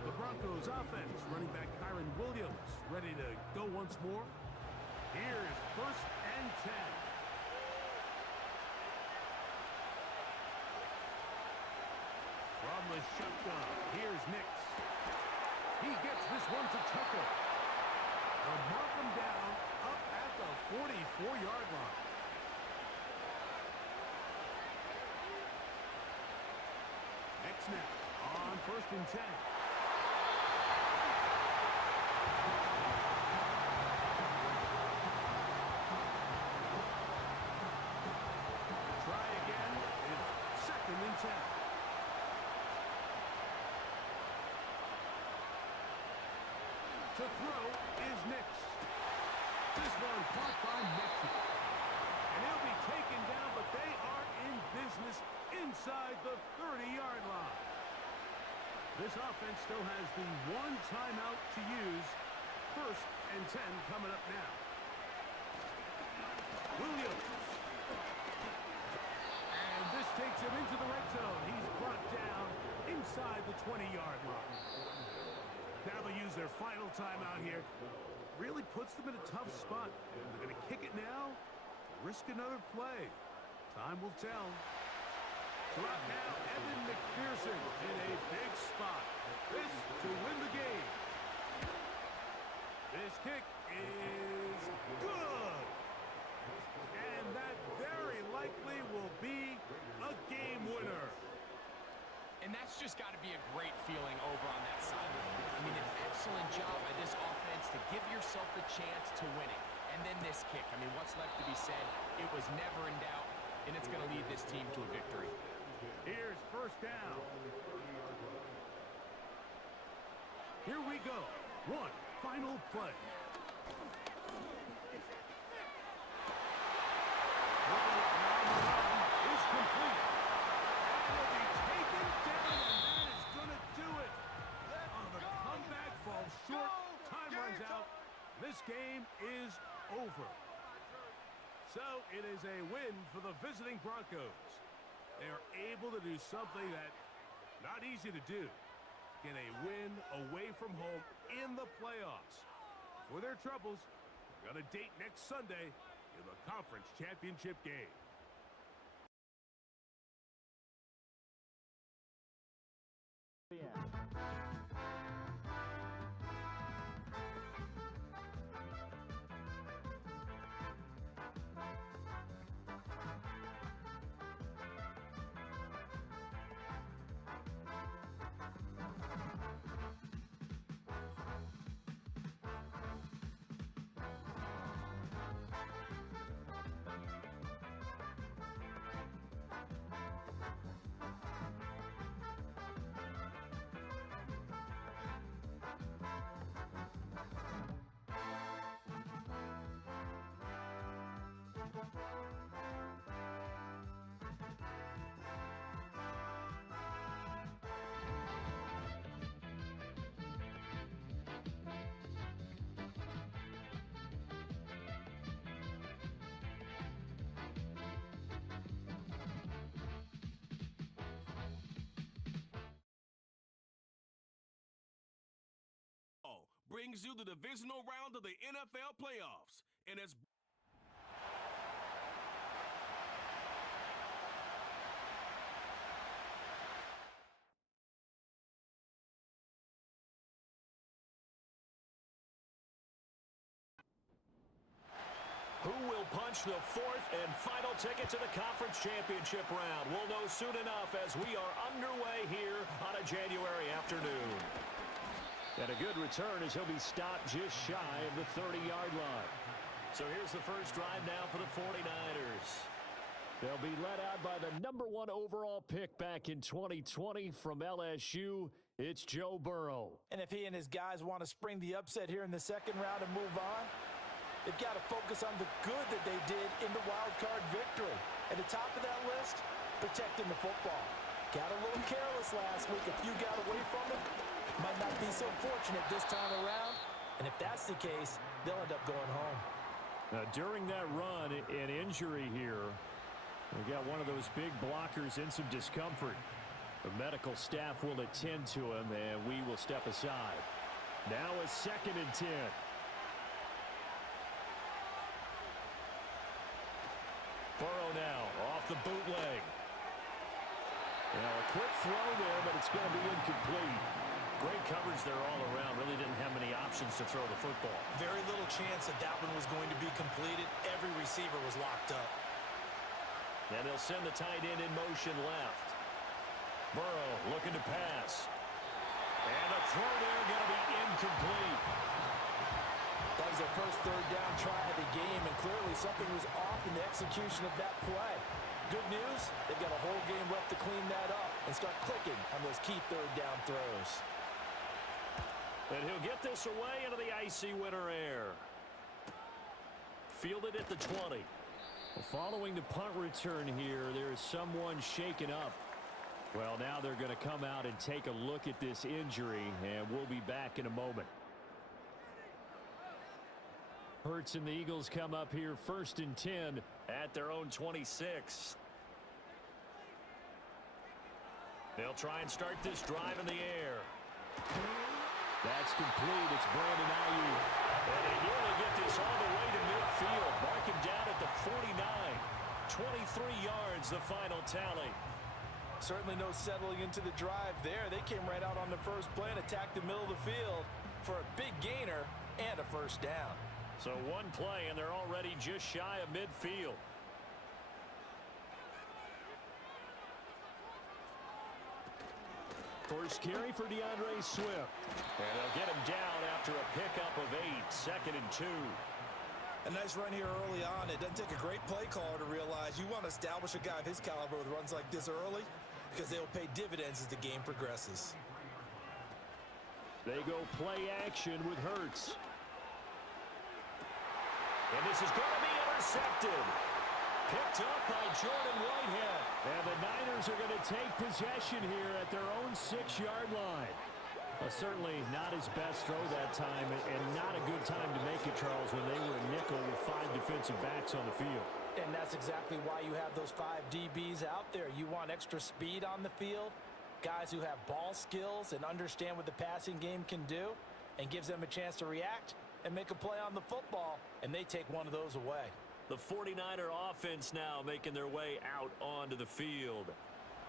The Broncos offense, running back Kyron Williams, ready to go once more. Here's 1st and 10. From the shotgun, here's Nix. He gets this one to Tucker. They'll mark him down up at the 44-yard line. Next snap on 1st and 10. Try again. It's 2nd and 10. To throw is Nix. This one caught by Nixon. And he'll be taken down, but they are in business inside the 30-yard line. This offense still has the 1 timeout to use. 1st and 10 coming up now. Williams. And this takes him into the red zone. He's brought down inside the 20-yard line. Now they'll use their final timeout here. Really puts them in a tough spot. They're going to kick it now, risk another play. Time will tell. Drop now, Evan McPherson in a big spot. This to win the game. This kick is good. And that very likely will be a game winner. And that's just got to be a great feeling over on that sideline. I mean, an excellent job by this offense to give yourself a chance to win it. And then this kick. I mean, what's left to be said? It was never in doubt, and it's going to lead this team to a victory. Here's 1st down. Here we go. 1 final play. Is complete. Will be taken down, and that is going to do it. On the comeback, falls short. Time runs out. This game is over. So it is a win for the visiting Broncos. They are able to do something that not easy to do. Get a win away from home in the playoffs. For their troubles, they're going to date next Sunday in the conference championship game. Brings you the divisional round of the NFL playoffs. And it's who will punch the fourth and final ticket to the conference championship round? We'll know soon enough as we are underway here on a January afternoon. And a good return as he'll be stopped just shy of the 30-yard line. So here's the first drive now for the 49ers. They'll be led out by the #1 overall pick back in 2020 from LSU. It's Joe Burrow. And if he and his guys want to spring the upset here in the second round and move on, they've got to focus on the good that they did in the wild card victory. At the top of that list, protecting the football. Got a little careless last week. A few got away from it. Might not be so fortunate this time around. And if that's the case, they'll end up going home. During that run, an injury here. We got one of those big blockers in some discomfort. The medical staff will attend to him, and we will step aside. Now a 2nd and 10. Burrow now off the bootleg. Now a quick throw there, but it's going to be incomplete. Great coverage there all around. Really didn't have many options to throw the football. Very little chance that that one was going to be completed. Every receiver was locked up. And they'll send the tight end in motion left. Burrow looking to pass. And a throw there going to be incomplete. That was their first third down try of the game, and clearly something was off in the execution of that play. Good news, they've got a whole game left to clean that up and start clicking on those key third down throws. And he'll get this away into the icy winter air. Fielded at the 20. Following the punt return here, there is someone shaken up. Well, now they're going to come out and take a look at this injury, and we'll be back in a moment. Hurts and the Eagles come up here 1st and 10 at their own 26. They'll try and start this drive in the air. That's complete. It's Brandon Ayuk. And they nearly get this all the way to midfield. Mark him down at the 49. 23 yards, the final tally. Certainly no settling into the drive there. They came right out on the first play and attacked the middle of the field for a big gainer and a first down. So one play, and they're already just shy of midfield. First carry for DeAndre Swift. And they'll get him down after a pickup of 8. 2nd and 2. A nice run here early on. It doesn't take a great play caller to realize you want to establish a guy of his caliber with runs like this early because they will pay dividends as the game progresses. They go play action with Hurts. And this is going to be intercepted. Picked up by Jordan Whitehead. And the Niners are going to take possession here at their own 6-yard line. Well, certainly not his best throw that time, and not a good time to make it, Charles, when they were a nickel with 5 defensive backs on the field. And that's exactly why you have those 5 DBs out there. You want extra speed on the field, guys who have ball skills and understand what the passing game can do, and gives them a chance to react and make a play on the football, and they take one of those away. The 49er offense now making their way out onto the field.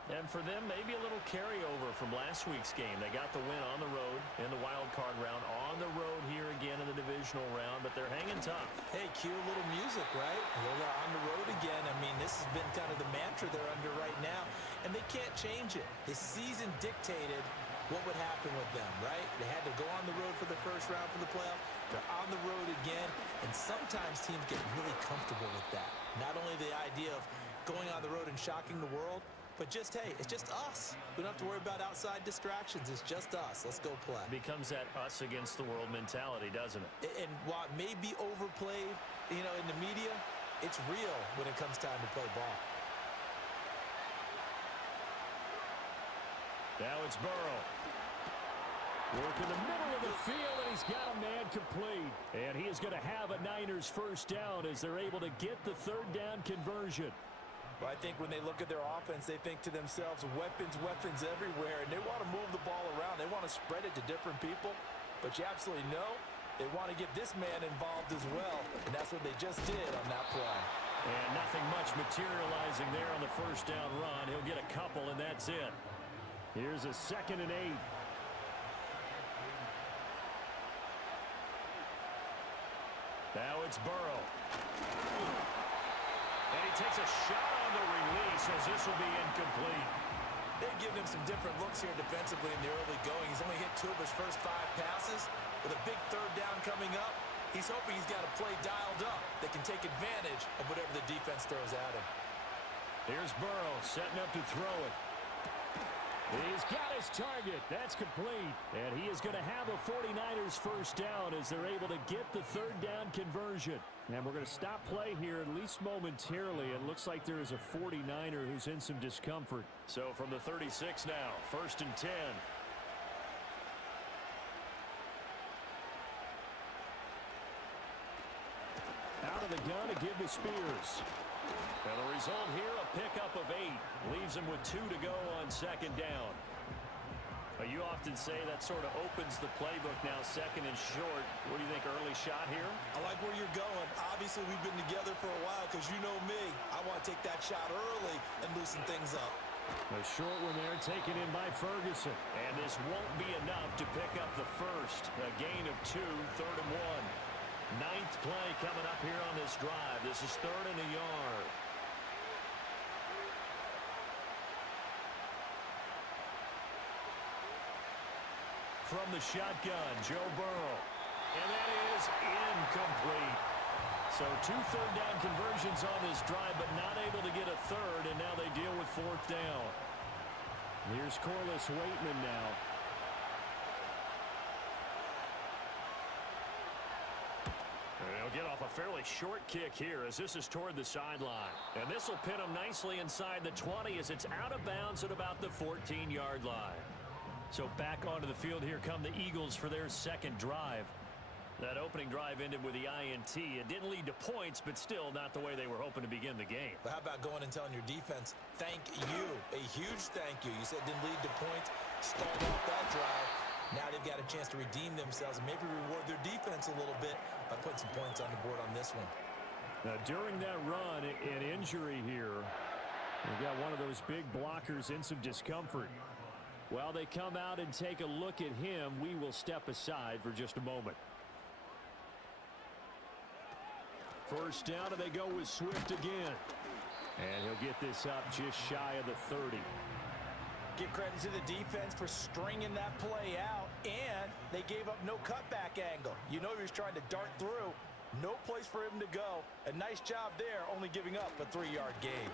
And for them, maybe a little carryover from last week's game. They got the win on the road in the wild card round, on the road here again in the divisional round, but they're hanging tough. Hey, cue a little music, right? They're on the road again. I mean, this has been kind of the mantra they're under right now, and they can't change it. The season dictated what would happen with them, right? They had to go on the road for the first round for the playoff. They're on the road again, and sometimes teams get really comfortable with that. Not only the idea of going on the road and shocking the world, but just, hey, it's just us. We don't have to worry about outside distractions. It's just us. Let's go play. Becomes that us against the world mentality, doesn't it? And while it may be overplayed, you know, in the media, it's real when it comes time to play ball. Now it's Burrow. Work in the middle of the field, and he's got a man complete. And he is going to have a Niners first down as they're able to get the 3rd down conversion. Well, I think when they look at their offense, they think to themselves, weapons everywhere, and they want to move the ball around. They want to spread it to different people, but you absolutely know they want to get this man involved as well, and that's what they just did on that play. And nothing much materializing there on the first down run. He'll get a couple, and that's it. Here's a 2nd and 8. Now it's Burrow. And he takes a shot on the release as this will be incomplete. They've given him some different looks here defensively in the early going. He's only hit 2 of his first 5 passes. With a big 3rd down coming up, he's hoping he's got a play dialed up that can take advantage of whatever the defense throws at him. Here's Burrow setting up to throw it. He's got his target. That's complete. And he is going to have a 49ers first down as they're able to get the 3rd down conversion. And we're going to stop play here at least momentarily. It looks like there is a 49er who's in some discomfort. So from the 36 now, 1st and 10. Out of the gun to give to Spears. And the result here, a pickup of 8. Leaves him with 2 to go on 2nd down. You often say that sort of opens the playbook now, 2nd and short. What do you think, early shot here? I like where you're going. Obviously, we've been together for a while because you know me. I want to take that shot early and loosen things up. A short one there taken in by Ferguson. And this won't be enough to pick up the first. A gain of 2, 3rd and 1. 9th play coming up here on this drive. This is 3rd and a yard. From the shotgun, Joe Burrow. And that is incomplete. So 2 3rd down conversions on this drive, but not able to get a 3rd, and now they deal with 4th down. Here's Corliss Waitman now. They'll get off a fairly short kick here as this is toward the sideline. And this will pin him nicely inside the 20 as it's out of bounds at about the 14-yard line. So back onto the field here come the Eagles for their 2nd drive. That opening drive ended with the INT. It didn't lead to points, but still not the way they were hoping to begin the game. But how about going and telling your defense, thank you, a huge thank you. You said it didn't lead to points, stalled off that drive. Now they've got a chance to redeem themselves and maybe reward their defense a little bit by putting some points on the board on this one. Now, during that run, an injury here. We've got one of those big blockers in some discomfort. While they come out and take a look at him, we will step aside for just a moment. First down, and they go with Swift again. And he'll get this up just shy of the 30. Give credit to the defense for stringing that play out, and they gave up no cutback angle. You know he was trying to dart through. No place for him to go. A nice job there, only giving up a 3-yard gain.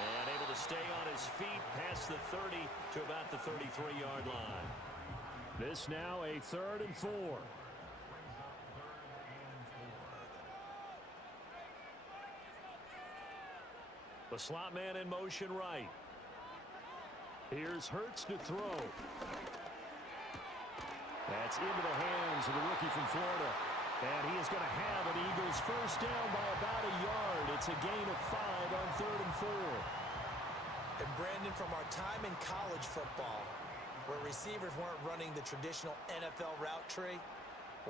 And able to stay on his feet past the 30 to about the 33-yard line. This now a 3rd and 4. The slot man in motion right. Here's Hurts to throw. That's into the hands of the rookie from Florida. And he is going to have an Eagles first down by about a yard. It's a gain of 5 on 3rd and 4. And Brandon, from our time in college football, where receivers weren't running the traditional NFL route tree,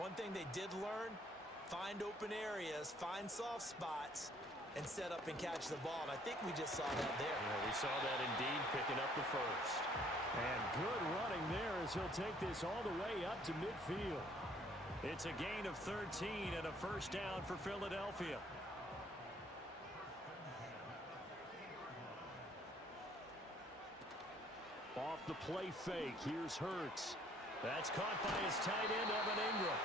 one thing they did learn, find open areas, find soft spots, and set up and catch the ball. And I think we just saw that there. Yeah, we saw that indeed, picking up the first. And good running there as he'll take this all the way up to midfield. It's a gain of 13 and a first down for Philadelphia. Off the play fake, here's Hurts. That's caught by his tight end, Evan Ingram.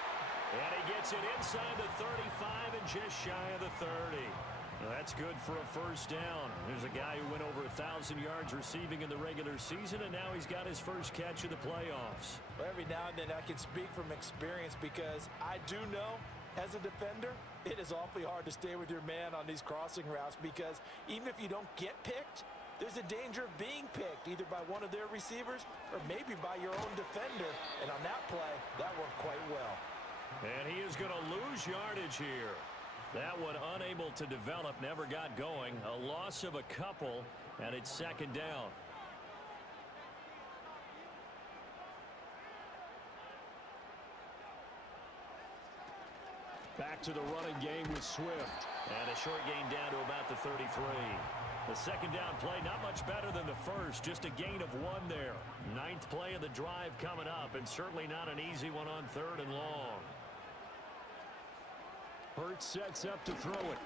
And he gets it inside the 35 and just shy of the 30. Well, that's good for a first down. There's a guy who went over 1,000 yards receiving in the regular season, and now he's got his first catch of the playoffs. Well, every now and then I can speak from experience because I do know, as a defender, it is awfully hard to stay with your man on these crossing routes because even if you don't get picked, there's a danger of being picked either by one of their receivers or maybe by your own defender. And on that play, that worked quite well. And he is going to lose yardage here. That one unable to develop, never got going. A loss of a couple, and it's second down. Back to the running game with Swift. And a short gain down to about the 33. The second down play, not much better than the first. Just a gain of 1 there. 9th play of the drive coming up, and certainly not an easy one on 3rd and long. Hurts sets up to throw it.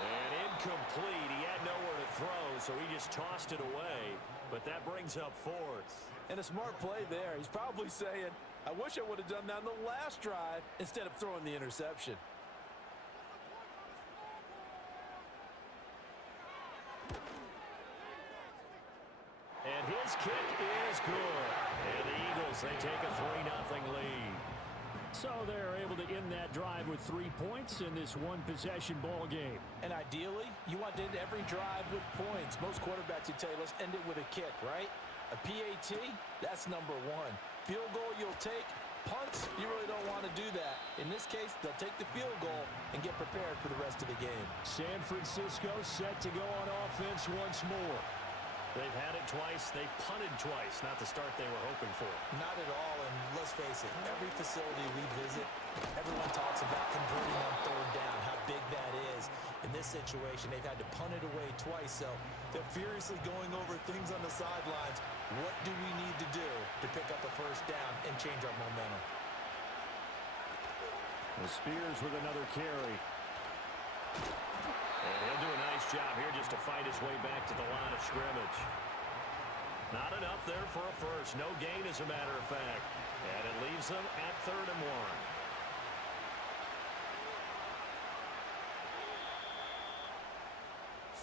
And incomplete. He had nowhere to throw, so he just tossed it away. But that brings up 4th. And a smart play there. He's probably saying, I wish I would have done that on the last drive instead of throwing the interception. And his kick is good. And the Eagles, they take a 3-0 lead. So they're able to end that drive with 3 points in this one-possession ball game. And ideally, you want to end every drive with points. Most quarterbacks would tell you, let's end it with a kick, right? A PAT, that's number 1. Field goal you'll take. Punts, you really don't want to do that. In this case, they'll take the field goal and get prepared for the rest of the game. San Francisco set to go on offense once more. They've had it twice. They've punted twice. Not the start they were hoping for. Not at all, and let's face it, every facility we visit, everyone talks about converting on 3rd down, how big that is. In this situation, they've had to punt it away twice, so they're furiously going over things on the sidelines. What do we need to do to pick up a first down and change our momentum? The Spears with another carry. And he'll do a nice job here just to fight his way back to the line of scrimmage. Not enough there for a first. No gain, as a matter of fact. And it leaves them at 3rd and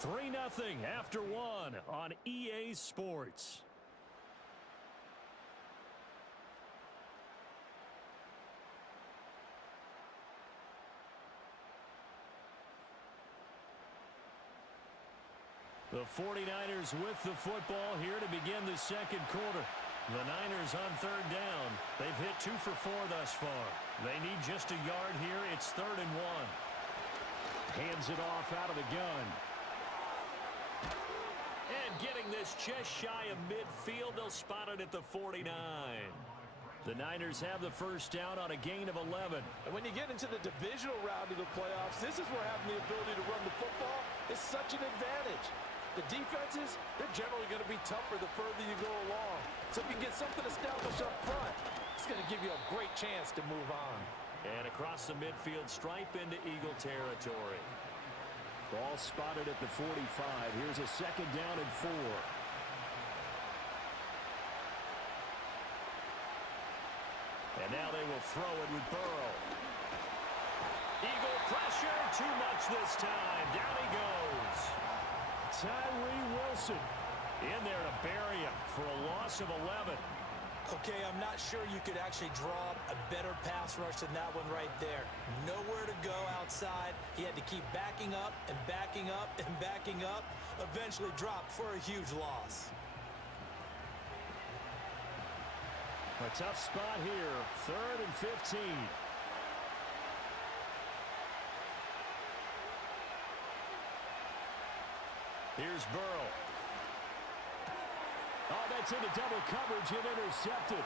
1. 3-0 after 1 on EA Sports. The 49ers with the football here to begin the second quarter. The Niners on 3rd down. They've hit 2 for 4 thus far. They need just a yard here. It's 3rd and 1. Hands it off out of the gun. And getting this just shy of midfield, they'll spot it at the 49. The Niners have the first down on a gain of 11. And when you get into the divisional round of the playoffs, this is where having the ability to run the football is such an advantage. The defenses, they're generally going to be tougher the further you go along. So if you can get something established up front, it's going to give you a great chance to move on. And across the midfield stripe into Eagle territory. Ball spotted at the 45. Here's a second down and 4. And now they will throw it with Burrow. Eagle pressure, too much this time. Down he goes. Tyree Wilson in there to bury him for a loss of 11. Okay, I'm not sure you could actually draw up a better pass rush than that one right there. Nowhere to go outside. He had to keep backing up and backing up and backing up. Eventually dropped for a huge loss. A tough spot here. 3rd and 15. Here's Burrow. Oh, that's into double coverage and intercepted.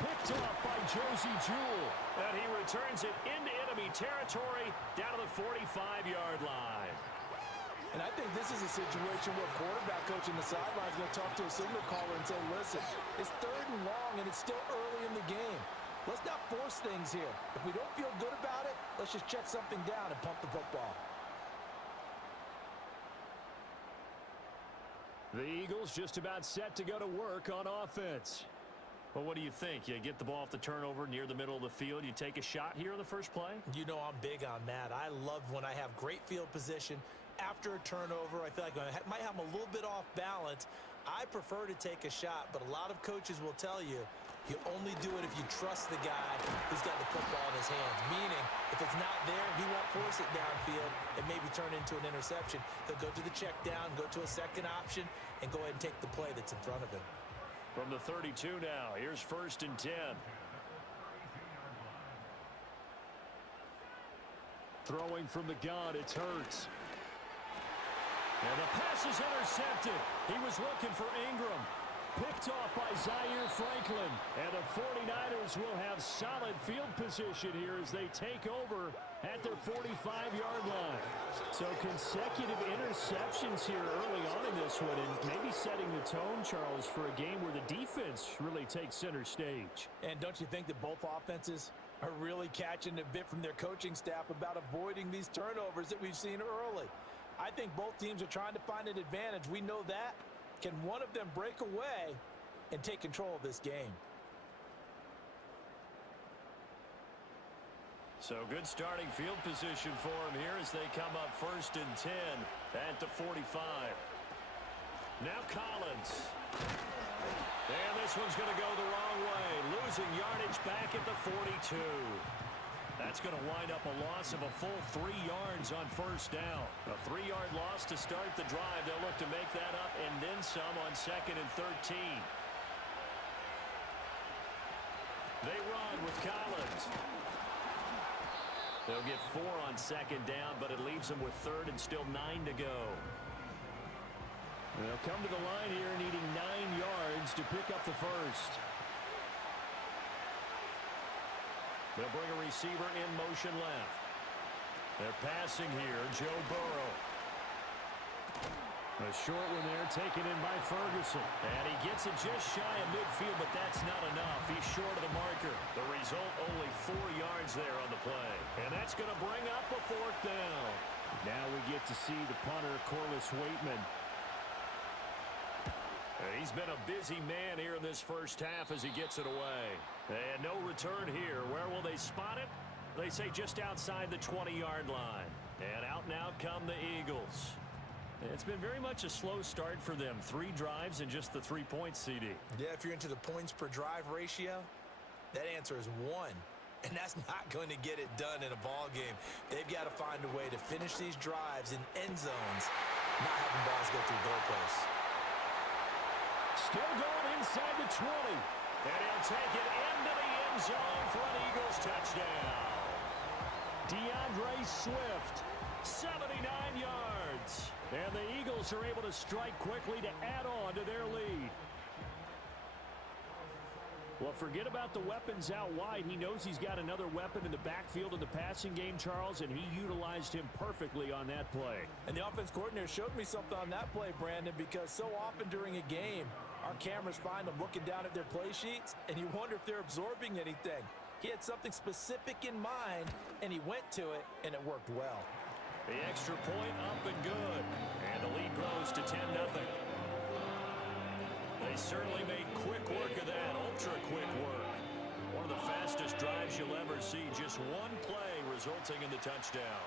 Picked off by Josie Jewell. And he returns it into enemy territory down to the 45-yard line. And I think this is a situation where quarterback coach in the sideline is going to talk to a signal caller and say, listen, it's 3rd and long and it's still early in the game. Let's not force things here. If we don't feel good about it, let's just check something down and pump the football. The Eagles just about set to go to work on offense. Well, what do you think? You get the ball off the turnover near the middle of the field. You take a shot here in the first play? You know I'm big on that. I love when I have great field position. After a turnover, I feel like I might have a little bit off balance. I prefer to take a shot, but a lot of coaches will tell you, you only do it if you trust the guy who's got the football in his hands. Meaning, if it's not there, he won't force it downfield and maybe turn into an interception. He'll go to the check down, go to a second option, and go ahead and take the play that's in front of him. From the 32 now, here's 1st and 10. Throwing from the gun, it's Hurts. And the pass is intercepted. He was looking for Ingram. Picked off by Zaire Franklin. And the 49ers will have solid field position here as they take over at their 45-yard line. So consecutive interceptions here early on in this one, and maybe setting the tone, Charles, for a game where the defense really takes center stage. And don't you think that both offenses are really catching a bit from their coaching staff about avoiding these turnovers that we've seen early? I think both teams are trying to find an advantage. We know that. Can one of them break away and take control of this game? So good starting field position for him here as they come up 1st and 10 at the 45. Now Collins. And this one's going to go the wrong way. Losing yardage back at the 42. That's going to wind up a loss of a full 3 yards on 1st down. A 3-yard loss to start the drive. They'll look to make that up and then some on 2nd and 13. They run with Collins. They'll get 4 on 2nd down, but it leaves them with 3rd and still 9 to go. They'll come to the line here needing 9 yards to pick up the 1st. They'll bring a receiver in motion left. They're passing here, Joe Burrow. A short one there taken in by Ferguson. And he gets it just shy of midfield, but that's not enough. He's short of the marker. The result, only 4 yards there on the play. And that's going to bring up a 4th down. Now we get to see the punter, Corliss Waitman. He's been a busy man here in this first half as he gets it away. And no return here. Where will they spot it? They say just outside the 20-yard line. And out now come the Eagles. It's been very much a slow start for them. 3 drives and just the 3 points, CD. Yeah, if you're into the points per drive ratio, that answer is 1. And that's not going to get it done in a ball game. They've got to find a way to finish these drives in end zones, not having balls go through goalposts. Still going inside the 20. And he'll take it into the end zone for an Eagles touchdown. DeAndre Swift, 79 yards. And the Eagles are able to strike quickly to add on to their lead. Well, forget about the weapons out wide. He knows he's got another weapon in the backfield in the passing game, Charles, and he utilized him perfectly on that play. And the offense coordinator showed me something on that play, Brandon, because so often during a game, our cameras find them looking down at their play sheets, and you wonder if they're absorbing anything. He had something specific in mind, and he went to it, and it worked well. The extra point up and good. And the lead grows to 10-0. They certainly made quick work of that, ultra-quick work. One of the fastest drives you'll ever see. Just one play resulting in the touchdown.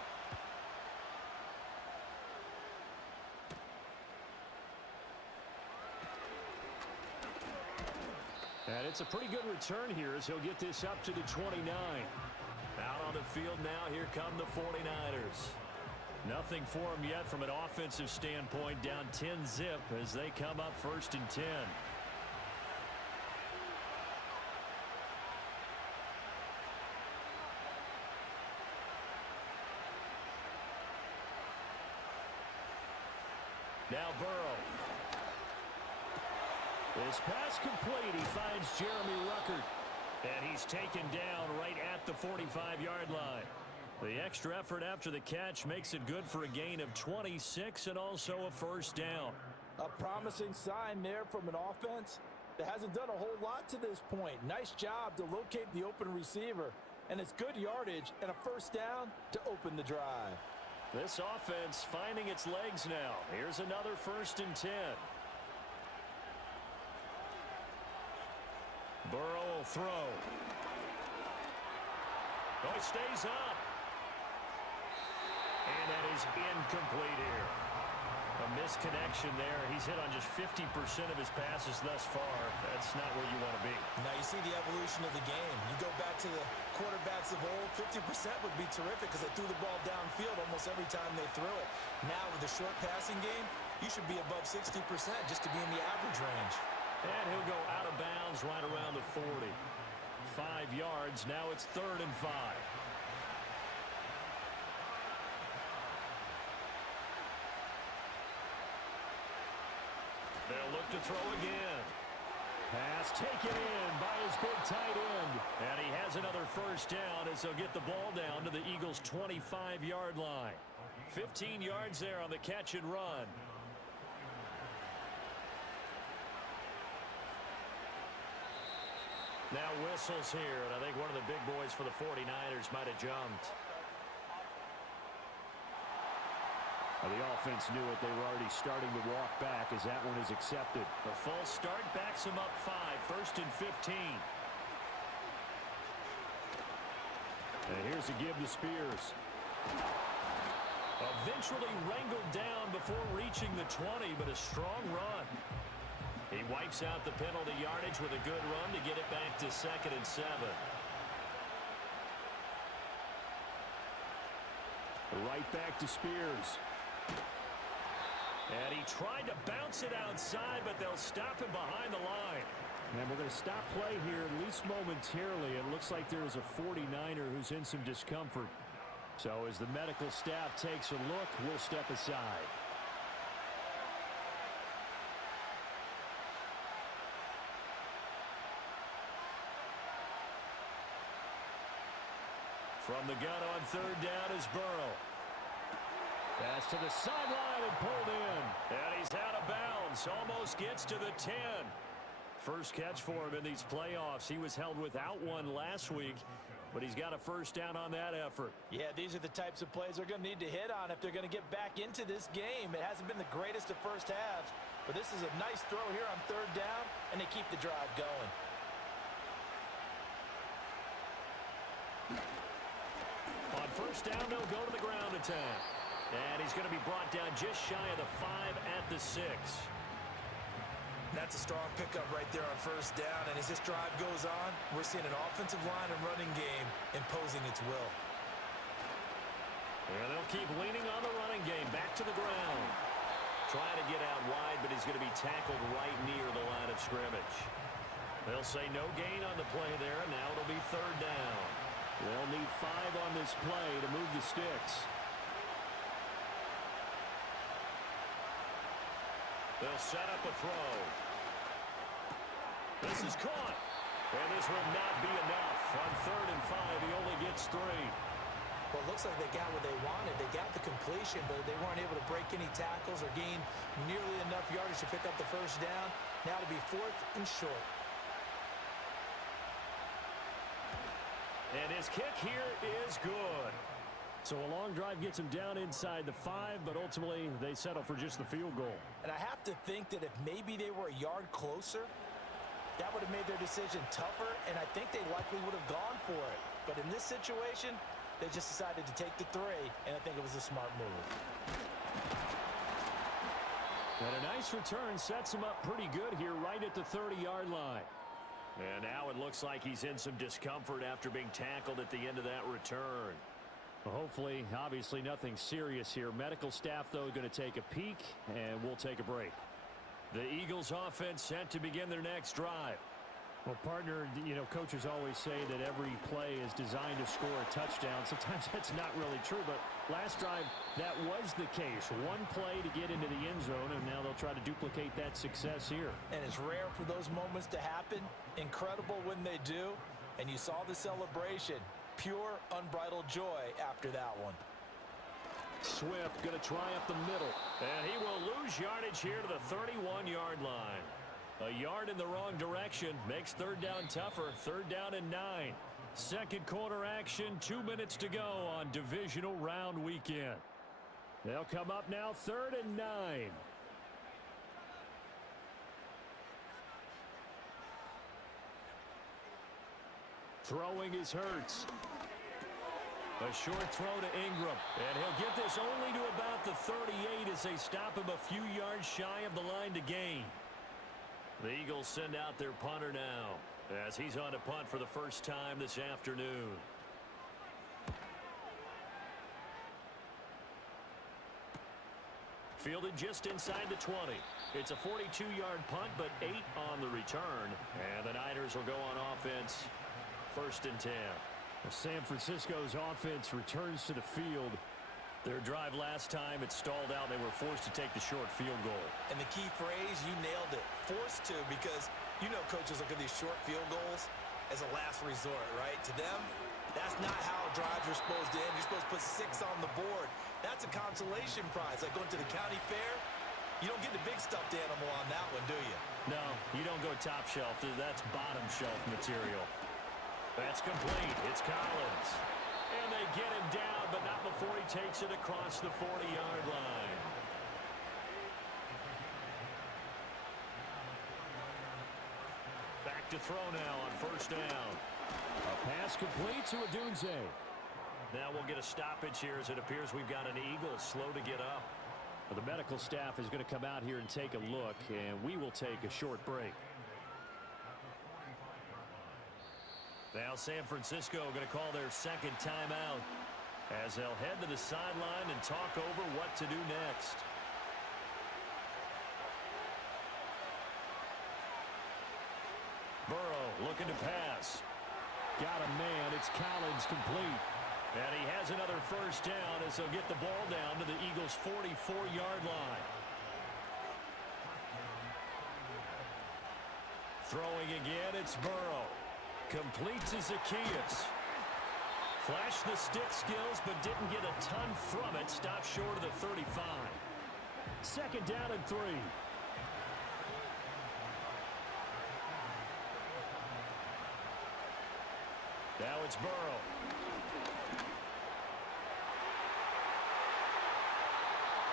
And it's a pretty good return here as he'll get this up to the 29. Out on the field now, here come the 49ers. Nothing for them yet from an offensive standpoint, down 10-zip as they come up 1st and 10. Now Burrow. This pass complete. He finds Jeremy Ruckert. And he's taken down right at the 45-yard line. The extra effort after the catch makes it good for a gain of 26 and also a first down. A promising sign there from an offense that hasn't done a whole lot to this point. Nice job to locate the open receiver. And it's good yardage and a first down to open the drive. This offense finding its legs now. Here's another 1st and 10. Burrow will throw. Oh, it stays up. And that is incomplete here. A misconnection there. He's hit on just 50% of his passes thus far. That's not where you want to be. Now you see the evolution of the game. You go back to the quarterbacks of old, 50% would be terrific because they threw the ball downfield almost every time they threw it. Now with the short passing game, you should be above 60% just to be in the average range. And he'll go out of bounds right around the 40. 5 yards. Now it's 3rd and 5. They'll look to throw again. Pass taken in by his big tight end. And he has another first down as they'll get the ball down to the Eagles' 25-yard line. 15 yards there on the catch and run. Now whistles here, and I think one of the big boys for the 49ers might have jumped. Well, the offense knew it. They were already starting to walk back as that one is accepted. The false start backs him up 5, 1st and 15. And here's a give to Spears. Eventually wrangled down before reaching the 20, but a strong run. He wipes out the penalty yardage with a good run to get it back to 2nd and 7. Right back to Spears. And he tried to bounce it outside, but they'll stop him behind the line. And we're going to stop play here at least momentarily. It looks like there is a 49er who's in some discomfort. So as the medical staff takes a look, we'll step aside. From the gun on 3rd down is Burrow. Pass to the sideline and pulled in. And he's out of bounds. Almost gets to the 10. First catch for him in these playoffs. He was held without one last week, but he's got a first down on that effort. Yeah, these are the types of plays they're going to need to hit on if they're going to get back into this game. It hasn't been the greatest of first halves, but this is a nice throw here on 3rd down, and they keep the drive going. On 1st down, they'll go to the ground attack. And he's going to be brought down just shy of the 5 at the 6. That's a strong pickup right there on 1st down, and as this drive goes on, we're seeing an offensive line and running game imposing its will. And they'll keep leaning on the running game. Back to the ground. Trying to get out wide, but he's going to be tackled right near the line of scrimmage. They'll say no gain on the play there. Now it'll be 3rd down. They'll need 5 on this play to move the sticks. They'll set up a throw. This is caught. And this will not be enough. On 3rd and 5, he only gets 3. Well, it looks like they got what they wanted. They got the completion, but they weren't able to break any tackles or gain nearly enough yardage to pick up the first down. Now to be 4th and short. And his kick here is good. So a long drive gets him down inside the 5, but ultimately they settle for just the field goal. And I have to think that if maybe they were a yard closer, that would have made their decision tougher, and I think they likely would have gone for it. But in this situation, they just decided to take the 3, and I think it was a smart move. And a nice return sets him up pretty good here right at the 30-yard line. And now it looks like he's in some discomfort after being tackled at the end of that return. Well, hopefully, obviously nothing serious here. Medical staff, though, going to take a peek, and we'll take a break. The Eagles offense set to begin their next drive. Well, partner, you know, coaches always say that every play is designed to score a touchdown. Sometimes that's not really true, but last drive, that was the case. One play to get into the end zone, and now they'll try to duplicate that success here. And it's rare for those moments to happen. Incredible when they do. And you saw the celebration. Pure, unbridled joy after that one. Swift going to try up the middle. And he will lose yardage here to the 31-yard line. A yard in the wrong direction makes third down tougher. Third down and 9. Second quarter action, 2 minutes to go on Divisional Round weekend. They'll come up now, 3rd and 9. Throwing is Hurts. A short throw to Ingram. And he'll get this only to about the 38 as they stop him a few yards shy of the line to gain. The Eagles send out their punter now as he's on to punt for the first time this afternoon. Fielded just inside the 20. It's a 42-yard punt, but 8 on the return. And the Niners will go on offense, 1st and 10. Well, San Francisco's offense returns to the field. Their drive last time, it stalled out. They were forced to take the short field goal. And the key phrase, you nailed it. Forced to, because you know coaches look at these short field goals as a last resort, right? To them, that's not how drives are supposed to end. You're supposed to put 6 on the board. That's a consolation prize. Like going to the county fair, you don't get the big stuffed animal on that one, do you? No, you don't go top shelf. That's bottom shelf material. That's complete. It's Collins. And they get him down, but not before he takes it across the 40-yard line. Back to throw now on 1st down. A pass complete to Odunze. Now we'll get a stoppage here as it appears we've got an Eagle slow to get up. Well, the medical staff is going to come out here and take a look, and we will take a short break. Now San Francisco going to call their second timeout as they'll head to the sideline and talk over what to do next. Burrow looking to pass. Got a man. It's Collins complete. And he has another first down as they'll get the ball down to the Eagles' 44-yard line. Throwing again, it's Burrow. Complete to Zacchaeus. Flashed the stick skills, but didn't get a ton from it. Stopped short of the 35. Second down and 3. Now it's Burrow.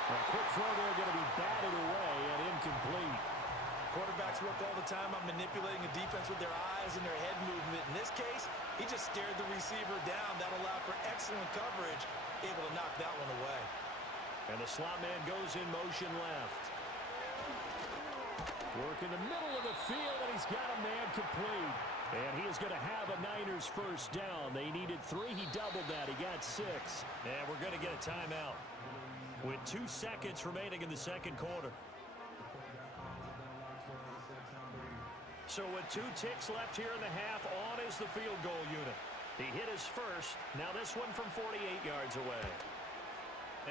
A quick throw there going to be batted away and incomplete. Quarterbacks work all the time on manipulating a defense with their eyes and their head movement. In this case, he just stared the receiver down. That allowed for excellent coverage, able to knock that one away. And the slot man goes in motion left. Work in the middle of the field, and he's got a man complete. And he is going to have a Niners first down. They needed 3. He doubled that. He got 6. And we're going to get a timeout with 2 seconds remaining in the second quarter. So with 2 ticks left here in the half, on is the field goal unit. He hit his first. Now this one from 48 yards away.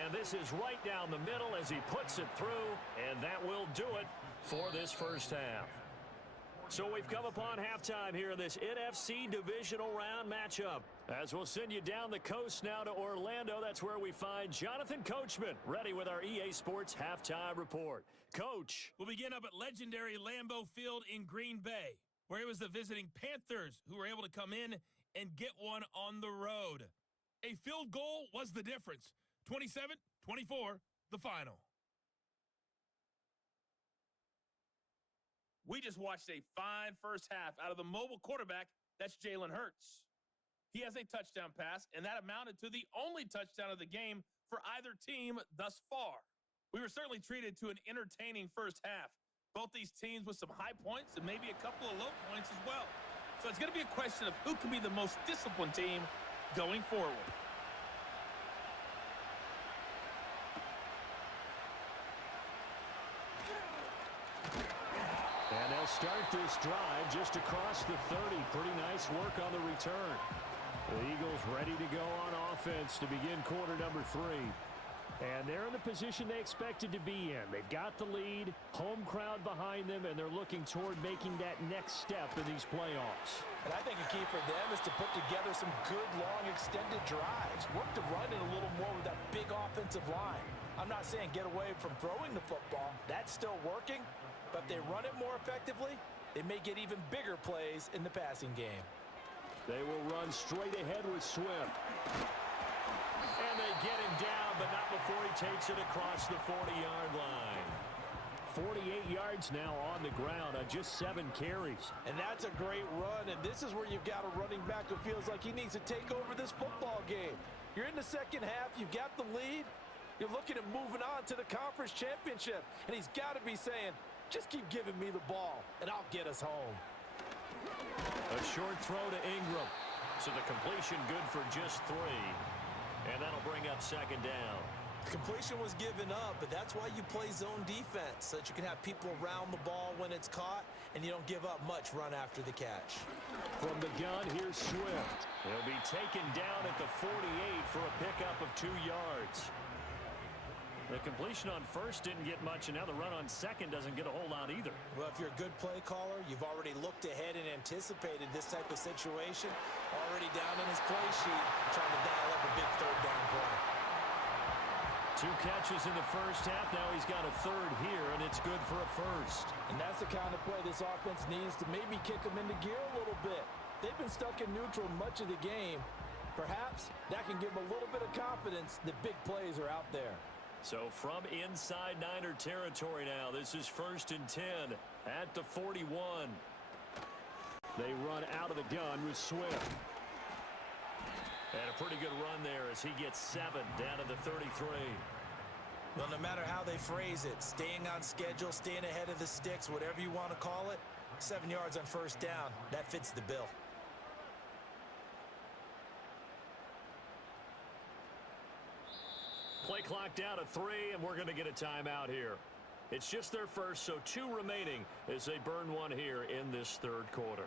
And this is right down the middle as he puts it through, and that will do it for this first half. So we've come upon halftime here in this NFC Divisional Round matchup. As we'll send you down the coast now to Orlando, that's where we find Jonathan Coachman, ready with our EA Sports Halftime Report. Coach. We'll begin up at legendary Lambeau Field in Green Bay, where it was the visiting Panthers who were able to come in and get one on the road. A field goal was the difference. 27-24, the final. We just watched a fine first half out of the mobile quarterback. That's Jalen Hurts. He has a touchdown pass, and that amounted to the only touchdown of the game for either team thus far. We were certainly treated to an entertaining first half. Both these teams with some high points and maybe a couple of low points as well. So it's going to be a question of who can be the most disciplined team going forward. And they'll start this drive just across the 30. Pretty nice work on the return. The Eagles ready to go on offense to begin quarter number 3. And they're in the position they expected to be in. They've got the lead, home crowd behind them, and they're looking toward making that next step in these playoffs. And I think a key for them is to put together some good, long, extended drives. Work to run it a little more with that big offensive line. I'm not saying get away from throwing the football. That's still working. But if they run it more effectively, they may get even bigger plays in the passing game. They will run straight ahead with Swift. And they get him down, but not before he takes it across the 40-yard line. 48 yards now on the ground on just 7 carries. And that's a great run, and this is where you've got a running back who feels like he needs to take over this football game. You're in the second half, you've got the lead, you're looking at moving on to the conference championship, and he's got to be saying, just keep giving me the ball, and I'll get us home. A short throw to Ingram. So the completion good for just 3. And that'll bring up second down. Completion was given up, but that's why you play zone defense, so that you can have people around the ball when it's caught, and you don't give up much run after the catch. From the gun, here's Swift. He'll be taken down at the 48 for a pickup of 2 yards. The completion on first didn't get much, and now the run on second doesn't get a whole lot either. Well, if you're a good play caller, you've already looked ahead and anticipated this type of situation. Already down in his play sheet, trying to dial up a big third down play. 2 catches in the first half. Now he's got a third here, and it's good for a first. And that's the kind of play this offense needs to maybe kick them into gear a little bit. They've been stuck in neutral much of the game. Perhaps that can give them a little bit of confidence that big plays are out there. So from inside Niner territory now, this is 1st and 10 at the 41. They run out of the gun with Swift. And a pretty good run there as he gets 7 down to the 33. Well, no matter how they phrase it, staying on schedule, staying ahead of the sticks, whatever you want to call it, 7 yards on first down, that fits the bill. Play clock down to 3, and we're going to get a timeout here. It's just their first, so 2 remaining as they burn 1 here in this third quarter.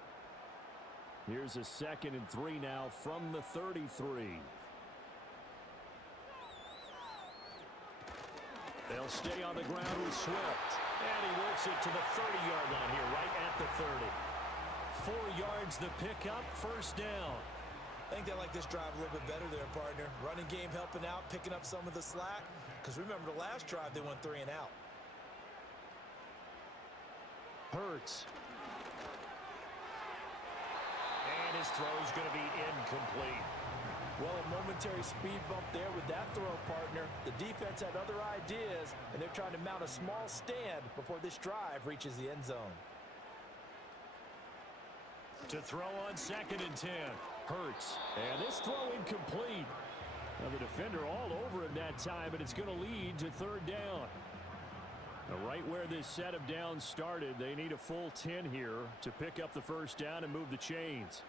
Here's a 2nd and 3 now from the 33. They'll stay on the ground with Swift. And he works it to the 30-yard line here, right at the 30. 4 yards the pickup, first down. I think they like this drive a little bit better there, partner. Running game helping out, picking up some of the slack. Because remember, the last drive, they went 3 and out. Hurts. And his throw's going to be incomplete. Well, a momentary speed bump there with that throw, partner. The defense had other ideas, and they're trying to mount a small stand before this drive reaches the end zone. To throw on 2nd and 10. Hurts. And this throw incomplete. Now the defender all over him that time, but it's going to lead to 3rd down. Now right where this set of downs started, they need a full 10 here to pick up the first down and move the chains.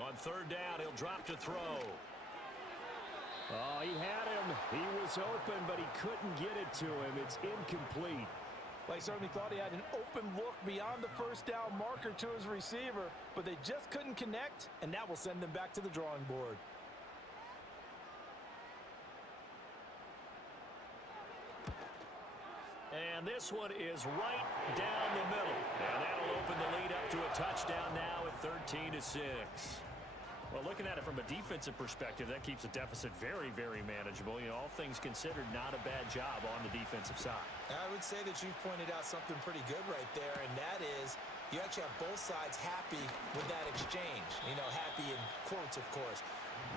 On 3rd down, he'll drop to throw. Oh, he had him. He was open, but he couldn't get it to him. It's incomplete. Well, he certainly thought he had an open look beyond the first down marker to his receiver, but they just couldn't connect, and that will send them back to the drawing board. And this one is right down the middle. And that'll open the lead up to a touchdown now at 13-6. Well, looking at it from a defensive perspective, that keeps the deficit very, very manageable. You know, all things considered, not a bad job on the defensive side. I would say that you've pointed out something pretty good right there, and that is you actually have both sides happy with that exchange. You know, happy in quotes, of course.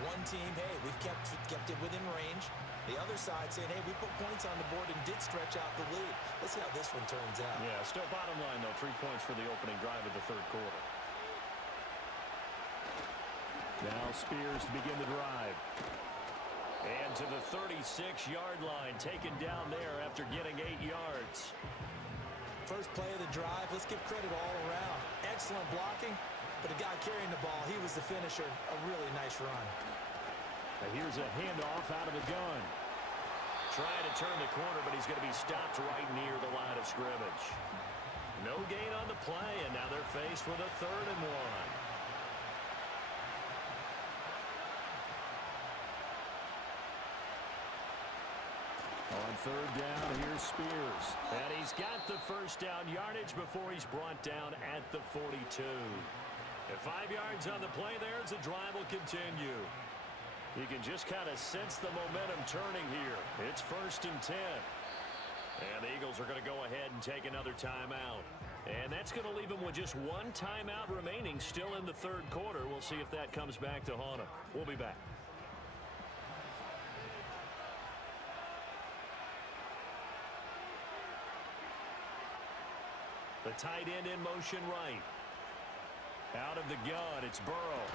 One team, hey, we've kept it within range. The other side saying, hey, we put points on the board and did stretch out the lead. Let's see how this one turns out. Yeah, still bottom line, though, 3 points for the opening drive of the third quarter. Now Spears to begin the drive. And to the 36-yard line, taken down there after getting 8 yards. First play of the drive, let's give credit all around. Excellent blocking, but the guy carrying the ball, he was the finisher. A really nice run. And here's a handoff out of the gun. Trying to turn the corner, but he's going to be stopped right near the line of scrimmage. No gain on the play, and now they're faced with a 3rd and 1. On 3rd down, here's Spears. And he's got the first down yardage before he's brought down at the 42. At 5 yards on the play there as the drive will continue. You can just kind of sense the momentum turning here. It's 1st and 10. And the Eagles are going to go ahead and take another timeout. And that's going to leave them with just 1 timeout remaining still in the 3rd quarter. We'll see if that comes back to haunt them. We'll be back. The tight end in motion right. Out of the gun, it's Burrow.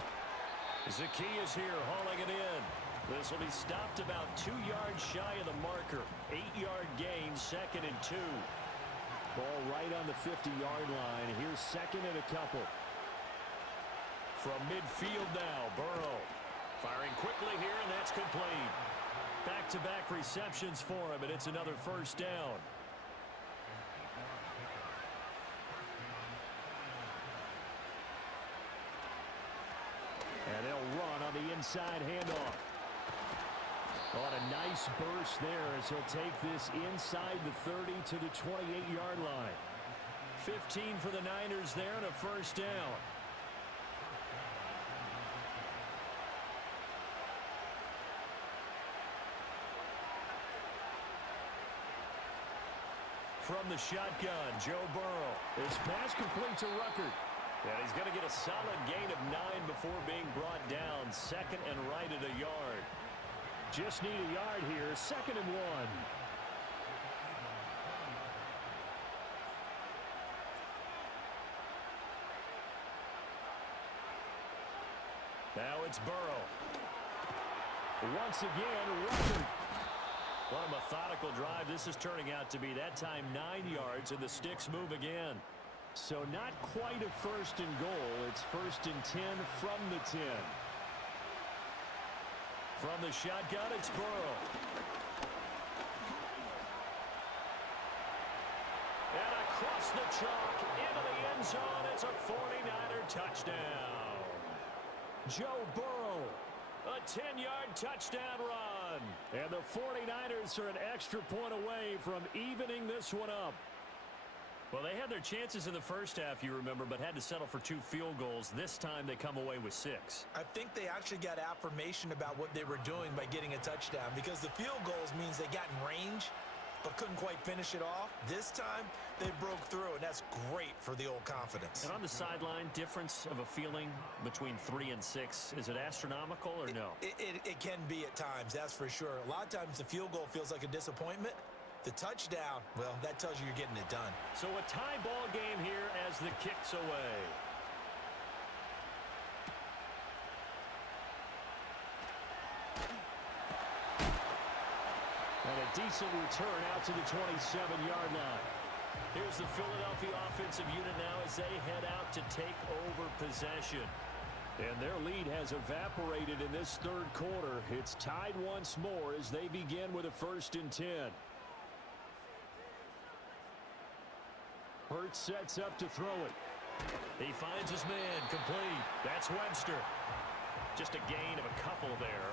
Zacchaeus here hauling it in. This will be stopped about 2 yards shy of the marker. 8-yard gain, 2nd and 2. Ball right on the 50-yard line. Here's 2nd and a couple. From midfield now, Burrow. Firing quickly here, and that's complete. Back-to-back receptions for him, and it's another 1st down. And they'll run on the inside handoff. On a nice burst there as he'll take this inside the 30 to the 28-yard line. 15 for the Niners there and a 1st down. From the shotgun, Joe Burrow. His pass complete to Ruckert. And he's going to get a solid gain of 9 before being brought down. 2nd and right at a yard. Just need a yard here. 2nd and 1. Now it's Burrow. Once again, Ruckert. What a methodical drive this is turning out to be. That time 9 yards, and the sticks move again. So not quite a 1st and goal. It's 1st and 10 from the 10. From the shotgun, it's Burrow. And across the chalk, into the end zone, it's a 49er touchdown. Joe Burrow, a 10-yard touchdown run. And the 49ers are an extra point away from evening this one up. Well, they had their chances in the first half, you remember, but had to settle for 2 field goals. This time they come away with 6. I think they actually got affirmation about what they were doing by getting a touchdown, because the field goals means they got in range but couldn't quite finish it off. This time they broke through, and that's great for the old confidence. And on the sideline, difference of a feeling between 3 and 6, is it astronomical or no? It can be at times, that's for sure. A lot of times the field goal feels like a disappointment. The touchdown, well, that tells you you're getting it done. So a tie ball game here as the kick's away. And a decent return out to the 27-yard line. Here's the Philadelphia offensive unit now as they head out to take over possession. And their lead has evaporated in this 3rd quarter. It's tied once more as they begin with a 1st and 10. Hurts sets up to throw it. He finds his man, complete. That's Webster. Just a gain of a couple there.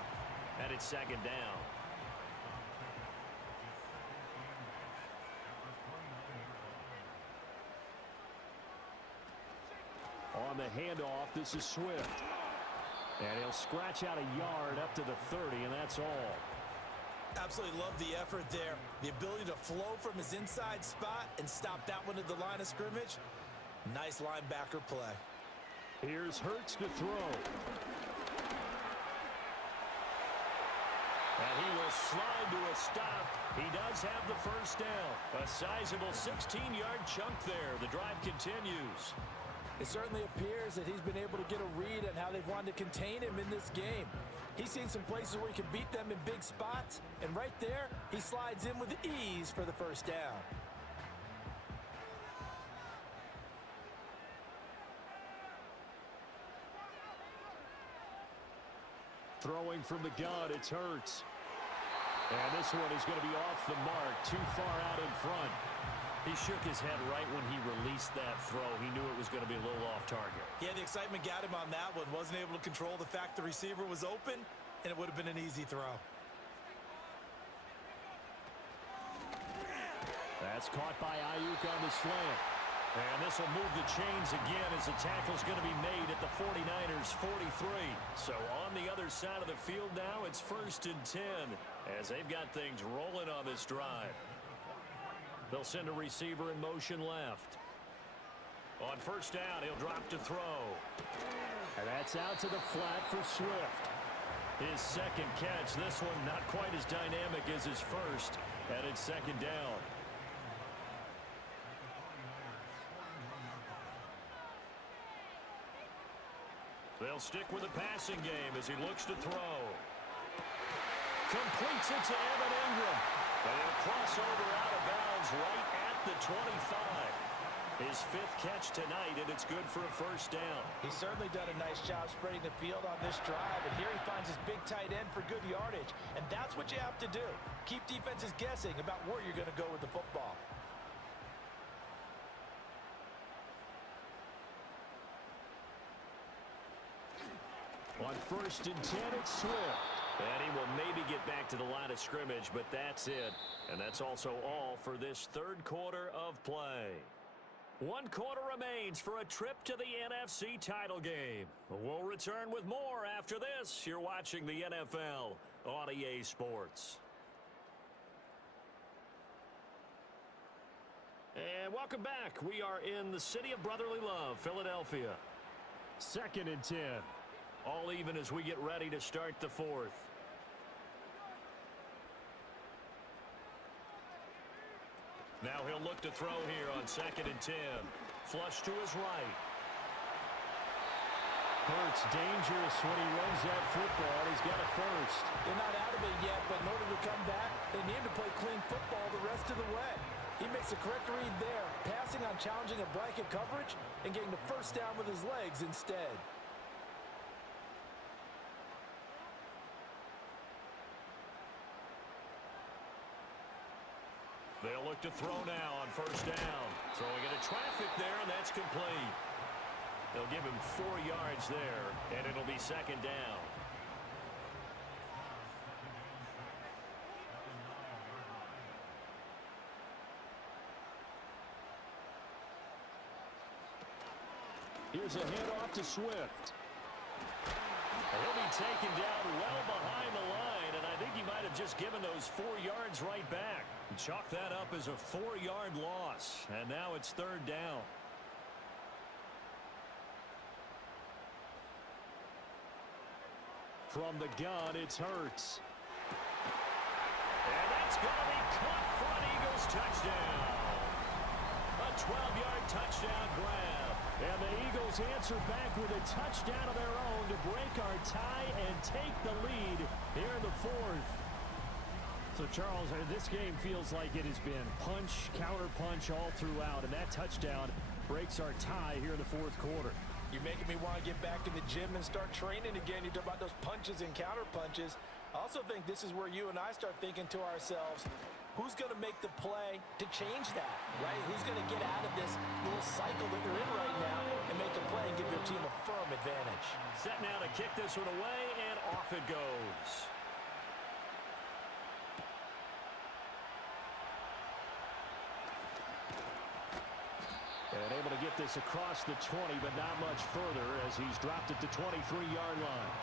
And it's 2nd down. On the handoff, this is Swift. And he'll scratch out a yard up to the 30, and that's all. Absolutely love the effort there. The ability to flow from his inside spot and stop that one at the line of scrimmage. Nice linebacker play. Here's Hurts to throw. And he will slide to a stop. He does have the 1st down. A sizable 16-yard chunk there. The drive continues. It certainly appears that he's been able to get a read on how they've wanted to contain him in this game. He's seen some places where he can beat them in big spots, and right there, he slides in with ease for the first down. Throwing from the gun, it's Hurts. And this one is going to be off the mark, too far out in front. He shook his head right when he released that throw. He knew it was going to be a little off target. Yeah, the excitement got him on that one. Wasn't able to control the fact the receiver was open, and it would have been an easy throw. That's caught by Ayuk on the slant. And this will move the chains again as the tackle's going to be made at the 49ers' 43. So on the other side of the field now, it's 1st and 10 as they've got things rolling on this drive. They'll send a receiver in motion left. On 1st down, he'll drop to throw. And that's out to the flat for Swift. His second catch, this one not quite as dynamic as his first, and it's 2nd down. They'll stick with the passing game as he looks to throw. Completes it to Evan Ingram. And a crossover out of bounds right at the 25. His 5th catch tonight, and it's good for a 1st down. He's certainly done a nice job spreading the field on this drive, and here he finds his big tight end for good yardage. And that's what you have to do. Keep defenses guessing about where you're going to go with the football. On 1st and 10, it's Swift. And he will maybe get back to the line of scrimmage, but that's it. And that's also all for this 3rd quarter of play. 1 quarter remains for a trip to the NFC title game. We'll return with more after this. You're watching the NFL on EA Sports. And welcome back. We are in the city of brotherly love, Philadelphia. 2nd and 10. All even as we get ready to start the 4th. Now he'll look to throw here on 2nd and 10. Flush to his right. Hurts dangerous when he runs that football. He's got a 1st. They're not out of it yet, but in order to come back, they need to play clean football the rest of the way. He makes the correct read there, passing on challenging a blanket coverage and getting the 1st down with his legs instead. They'll look to throw now on 1st down. Throwing into traffic there, and that's complete. They'll give him 4 yards there, and it'll be 2nd down. Here's a handoff to Swift. He'll be taken down well behind the line, and I think he might have just given those 4 yards right back. Chalk that up as a 4-yard loss, and now it's 3rd down. From the gun, it's Hurts. And that's going to be caught for an Eagles touchdown. A 12-yard touchdown grab. And the Eagles answer back with a touchdown of their own to break our tie and take the lead here in the 4th. So, Charles, this game feels like it has been punch, counter-punch all throughout, and that touchdown breaks our tie here in the 4th quarter. You're making me want to get back in the gym and start training again. You talk about those punches and counter-punches. I also think this is where you and I start thinking to ourselves, who's going to make the play to change that, right? Who's going to get out of this little cycle that they're in right now and make a play and give their team a firm advantage? Set now to kick this one away, and off it goes. And able to get this across the 20, but not much further as he's dropped at the 23-yard line.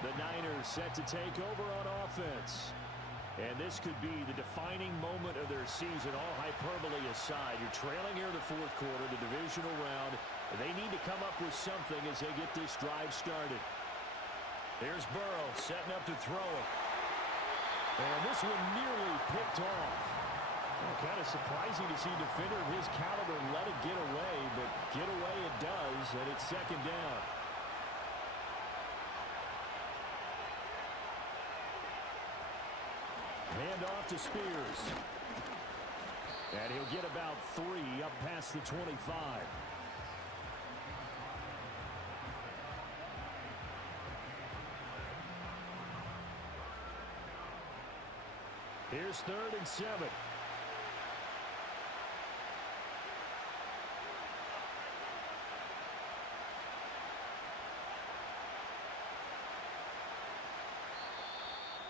The Niners set to take over on offense. And this could be the defining moment of their season, all hyperbole aside. You're trailing here in the 4th quarter, the divisional round. They need to come up with something as they get this drive started. Here's Burrow setting up to throw it. And this one nearly picked off. Kind of surprising to see a defender of his caliber let it get away, but get away it does, and it's second down. Hand off to Spears. And he'll get about 3 up past the 25. Here's 3rd and 7.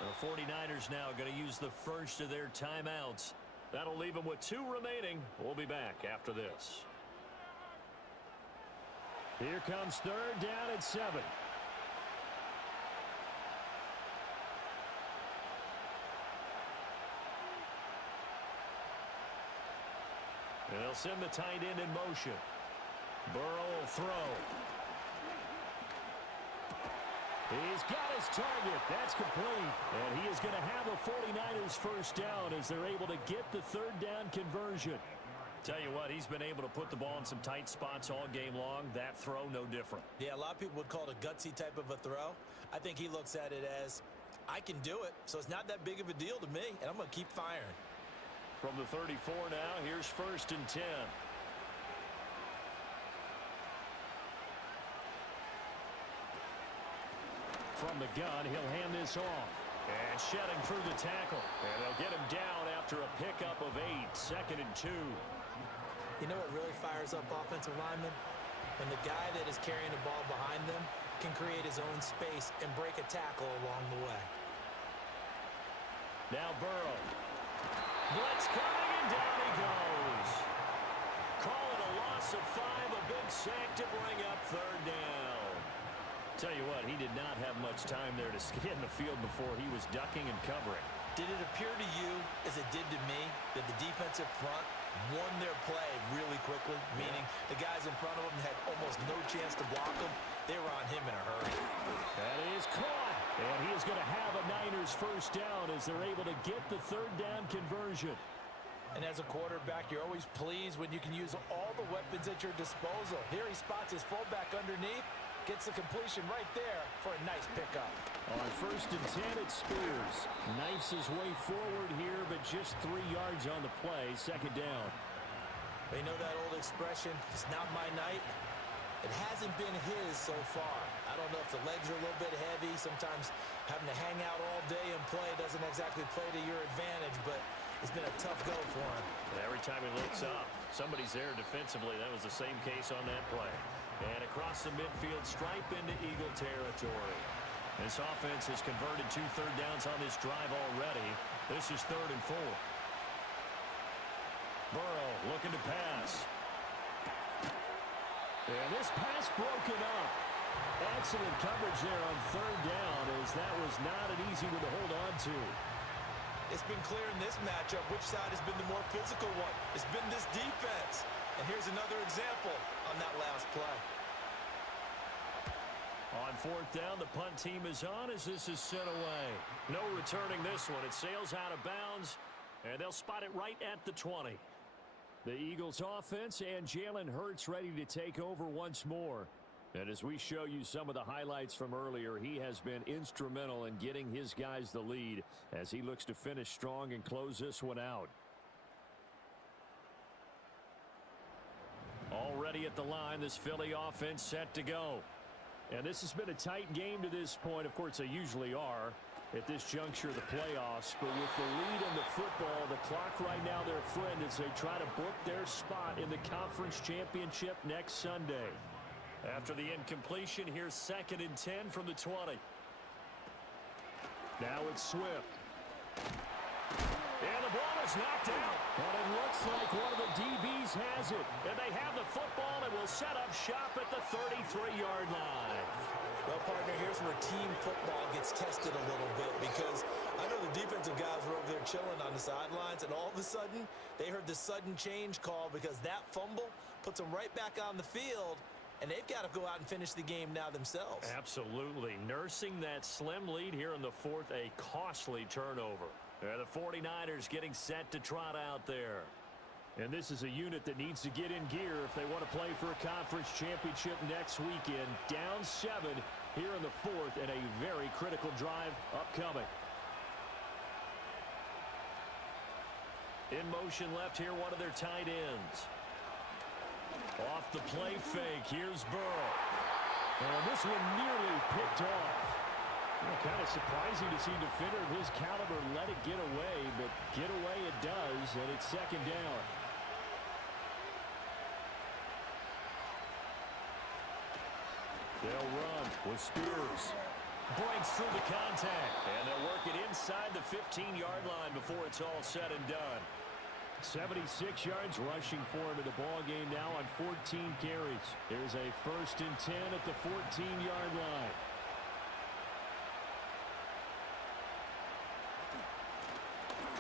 The 49ers now going to use the first of their timeouts. That'll leave them with 2 remaining. We'll be back after this. Here comes 3rd down and 7. And they'll send the tight end in motion. Burrow will throw. He's got his target. That's complete. And he is going to have a 49ers first down as they're able to get the 3rd down conversion. Tell you what, he's been able to put the ball in some tight spots all game long. That throw, no different. Yeah, a lot of people would call it a gutsy type of a throw. I think he looks at it as, I can do it, so it's not that big of a deal to me, and I'm going to keep firing. From the 34 now, here's 1st and 10. From the gun, he'll hand this off. And shedding through the tackle. And they'll get him down after a pickup of 8. 2nd and 2. You know what really fires up offensive linemen? When the guy that is carrying the ball behind them can create his own space and break a tackle along the way. Now Burrow. Blitz coming, and down he goes. Call it a loss of 5, a big sack to bring up 3rd down. Tell you what, he did not have much time there to scan the field before he was ducking and covering. Did it appear to you, as it did to me, that the defensive front won their play really quickly? Meaning the guys in front of them had almost no chance to block them. They were on him in a hurry. That is caught. And he is going to have a Niners first down as they're able to get the 3rd down conversion. And as a quarterback, you're always pleased when you can use all the weapons at your disposal. Here he spots his fullback underneath. Gets the completion right there for a nice pickup. On 1st and 10, it's Spears. Knifes his way forward here, but just 3 yards on the play. 2nd down. They know that old expression, it's not my night. It hasn't been his so far. I don't know if the legs are a little bit heavy. Sometimes having to hang out all day and play doesn't exactly play to your advantage, but it's been a tough go for him. And every time he looks up, somebody's there defensively. That was the same case on that play. And across the midfield, stripe into Eagle territory. This offense has converted 2 third downs on this drive already. This is 3rd and 4. Burrow looking to pass. And this pass broken up. Excellent coverage there on 3rd down, as that was not an easy one to hold on to. It's been clear in this matchup which side has been the more physical one. It's been this defense. And here's another example on that last play. On 4th down, the punt team is on as this is sent away. No returning this one. It sails out of bounds, and they'll spot it right at the 20. The Eagles offense and Jalen Hurts ready to take over once more. And as we show you some of the highlights from earlier, he has been instrumental in getting his guys the lead as he looks to finish strong and close this one out. Already at the line, this Philly offense set to go. And this has been a tight game to this point. Of course, they usually are at this juncture of the playoffs. But with the lead in the football, the clock right now their friend as they try to book their spot in the conference championship next Sunday. After the incompletion, here's 2nd and 10 from the 20. Now it's Swift. And the ball is knocked out. And it looks like one of the DBs has it. And they have the football and will set up shop at the 33-yard line. Well, partner, here's where team football gets tested a little bit because I know the defensive guys were over there chilling on the sidelines, and all of a sudden, they heard the sudden change call because that fumble puts them right back on the field, and they've got to go out and finish the game now themselves. Absolutely. Nursing that slim lead here in the 4th, a costly turnover. The 49ers getting set to trot out there. And this is a unit that needs to get in gear if they want to play for a conference championship next weekend. Down 7 here in the 4th, and a very critical drive upcoming. In motion left here, one of their tight ends. Off the play fake, here's Burrow. And this one nearly picked off. Kind of surprising to see a defender of his caliber let it get away, but get away it does, and it's second down. They'll run with Spears. Breaks through the contact, and they'll work it inside the 15-yard line before it's all said and done. 76 yards rushing for him in the ball game now on 14 carries. Here's a 1st and 10 at the 14-yard line.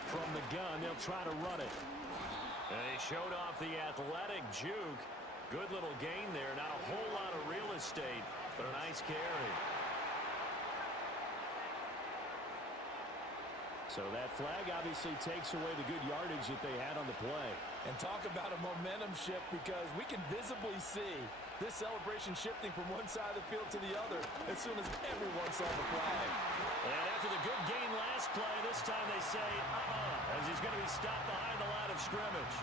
From the gun, they'll try to run it. And they showed off the athletic juke. Good little gain there. Not a whole lot of real estate, but a nice carry. So that flag obviously takes away the good yardage that they had on the play. And talk about a momentum shift, because we can visibly see this celebration shifting from one side of the field to the other as soon as everyone saw the flag. And after the good gain last play, this time they say, as he's going to be stopped behind the line of scrimmage.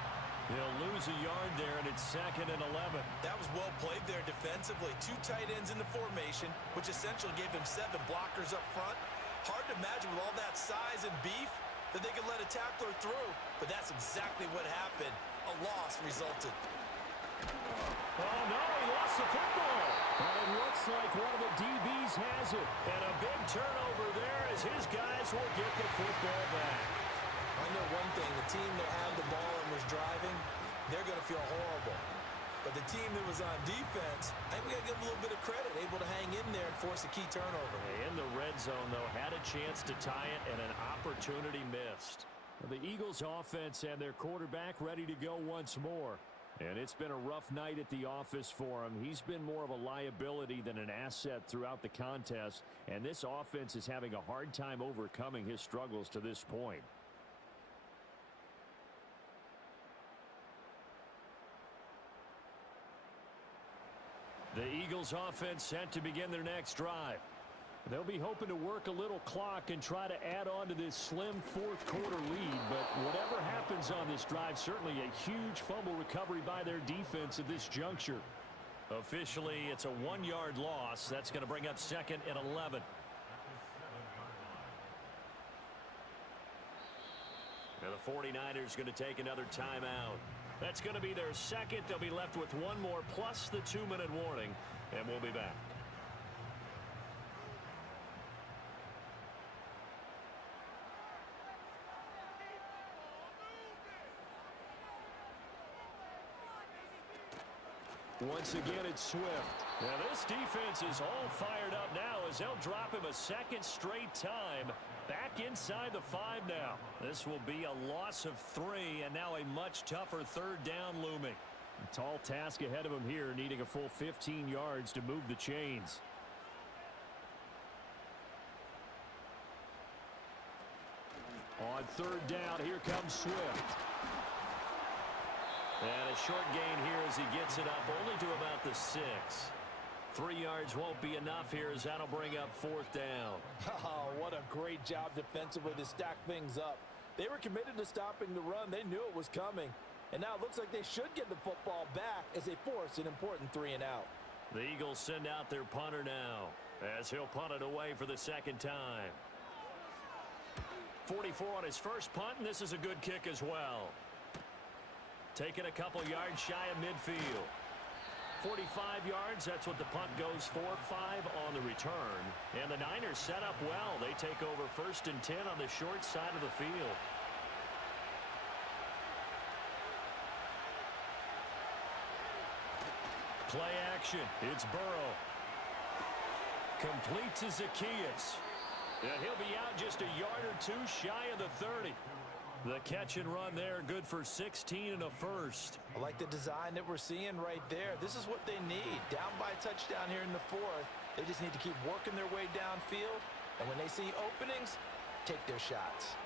He'll lose a yard there, and it's 2nd and 11. That was well played there defensively. 2 tight ends in the formation, which essentially gave him 7 blockers up front. Hard to imagine with all that size and beef that they could let a tackler through, but that's exactly what happened. A loss resulted. Oh, no, he lost the football. And it looks like one of the DBs has it. And a big turnover there as his guys will get the football back. I know one thing, the team that had the ball and was driving, they're going to feel horrible. But the team that was on defense, I think we got to give them a little bit of credit, able to hang in there and force a key turnover. In the red zone, though, had a chance to tie it, and an opportunity missed. The Eagles offense and their quarterback ready to go once more. And it's been a rough night at the office for him. He's been more of a liability than an asset throughout the contest, and this offense is having a hard time overcoming his struggles to this point. The Eagles offense set to begin their next drive. They'll be hoping to work a little clock and try to add on to this slim 4th quarter lead, but whatever happens on this drive, certainly a huge fumble recovery by their defense at this juncture. Officially, it's a 1-yard loss. That's going to bring up 2nd and 11. Now the 49ers going to take another timeout. That's going to be their 2nd. They'll be left with 1 more plus the 2-minute warning, and we'll be back. Once again, it's Swift. Now this defense is all fired up now as they'll drop him a 2nd straight time. Back inside the 5 now. This will be a loss of 3, and now a much tougher 3rd down looming. A tall task ahead of him here, needing a full 15 yards to move the chains. On 3rd down, here comes Swift. And a short gain here as he gets it up only to about the 6. 3 yards won't be enough here as that'll bring up 4th down. Oh, what a great job defensively to stack things up. They were committed to stopping the run. They knew it was coming. And now it looks like they should get the football back as they force an important 3 and out. The Eagles send out their punter now as he'll punt it away for the 2nd time. 44 on his first punt, and this is a good kick as well. Taking a couple yards shy of midfield. 45 yards, that's what the punt goes for. 5 on the return. And the Niners set up well. They take over 1st and 10 on the short side of the field. Play action. It's Burrow. Complete to Zacchaeus. And he'll be out just a yard or 2 shy of the 30. The catch and run there, good for 16 and a 1st. I like the design that we're seeing right there. This is what they need. Down by a touchdown here in the 4th. They just need to keep working their way downfield. And when they see openings, take their shots.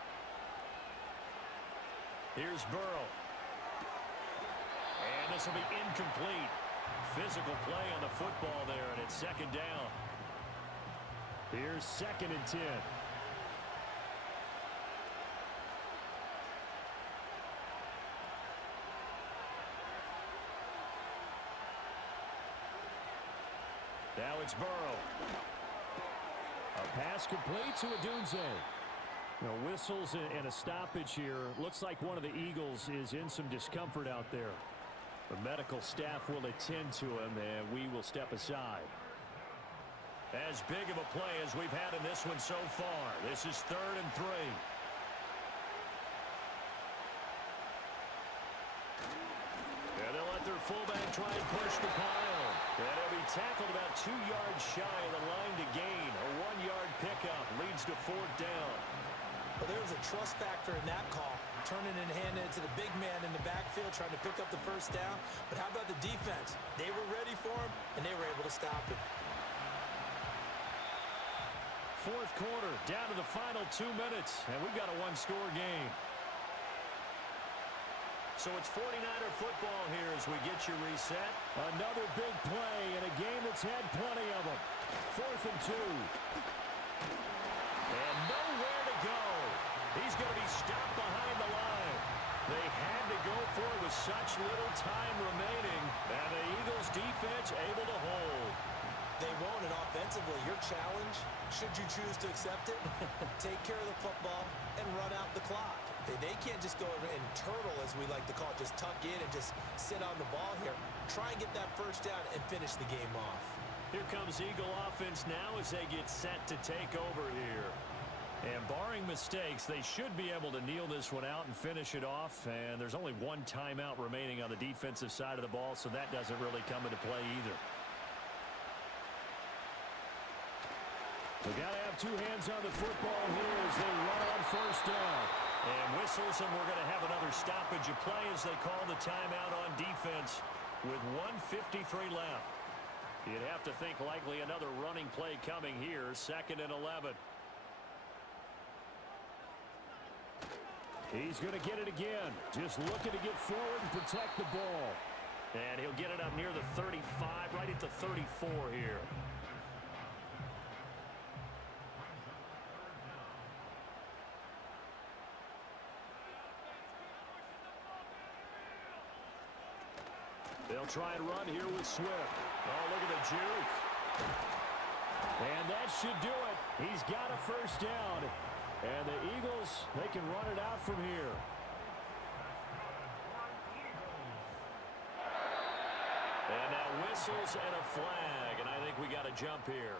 Here's Burrow. And this will be incomplete. Physical play on the football there, and it's second down. Here's 2nd and 10. Now it's Burrow. A pass complete to Odunze. Whistles and a stoppage here. Looks like one of the Eagles is in some discomfort out there. The medical staff will attend to him, and we will step aside. As big of a play as we've had in this one so far. This is 3rd and 3. And they'll let their fullback try and push the pile. And he'll be tackled about 2 yards shy of the line to gain. A 1-yard pickup leads to 4th down. Well, there was a trust factor in that call. Turning and handing it to the big man in the backfield, trying to pick up the first down. But how about the defense? They were ready for him, and they were able to stop him. 4th quarter, down to the final 2 minutes, and we've got a 1-score game. So it's 49er football here as we get you reset. Another big play in a game that's had plenty of them. 4th and 2. And nowhere to go. He's going to be stopped behind the line. They had to go for it with such little time remaining, and the Eagles defense able to hold. They won't, and offensively, your challenge, should you choose to accept it, take care of the football and run out the clock. They can't just go and turtle, as we like to call it, just tuck in and just sit on the ball here. Try and get that first down and finish the game off. Here comes Eagle offense now as they get set to take over here. And barring mistakes, they should be able to kneel this one out and finish it off. And there's only 1 timeout remaining on the defensive side of the ball, so that doesn't really come into play either. We got to have 2 hands on the football here as they run on first down. And whistles, and we're going to have another stoppage of play as they call the timeout on defense with 1:53 left. You'd have to think likely another running play coming here, 2nd and 11. He's going to get it again. Just looking to get forward and protect the ball. And he'll get it up near the 35, right at the 34 here. They'll try and run here with Swift. Oh, look at the juke. And that should do it. He's got a first down. And the Eagles, they can run it out from here. And now whistles and a flag. And I think we got a jump here.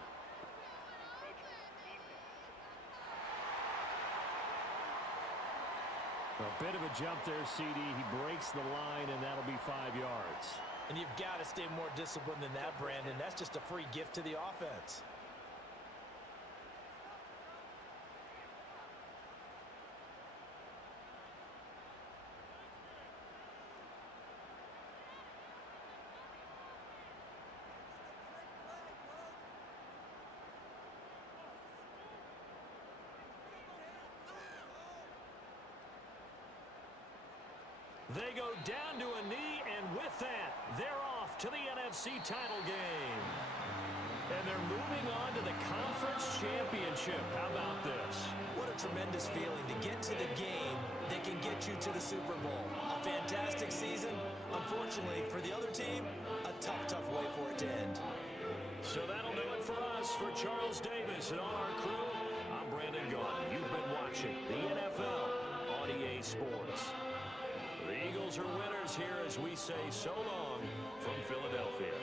A bit of a jump there, CD. He breaks the line, and that'll be 5 yards. And you've got to stay more disciplined than that, Brandon. That's just a free gift to the offense. They go down to a knee, and with that, they're off to the NFC title game. And they're moving on to the conference championship. How about this? What a tremendous feeling to get to the game that can get you to the Super Bowl. A fantastic season. Unfortunately, for the other team, a tough, tough way for it to end. So that'll do it for us. For Charles Davis and all our crew, I'm Brandon Gaudin. You've been watching the NFL on EA Sports. The Eagles are winners here as we say so long from Philadelphia.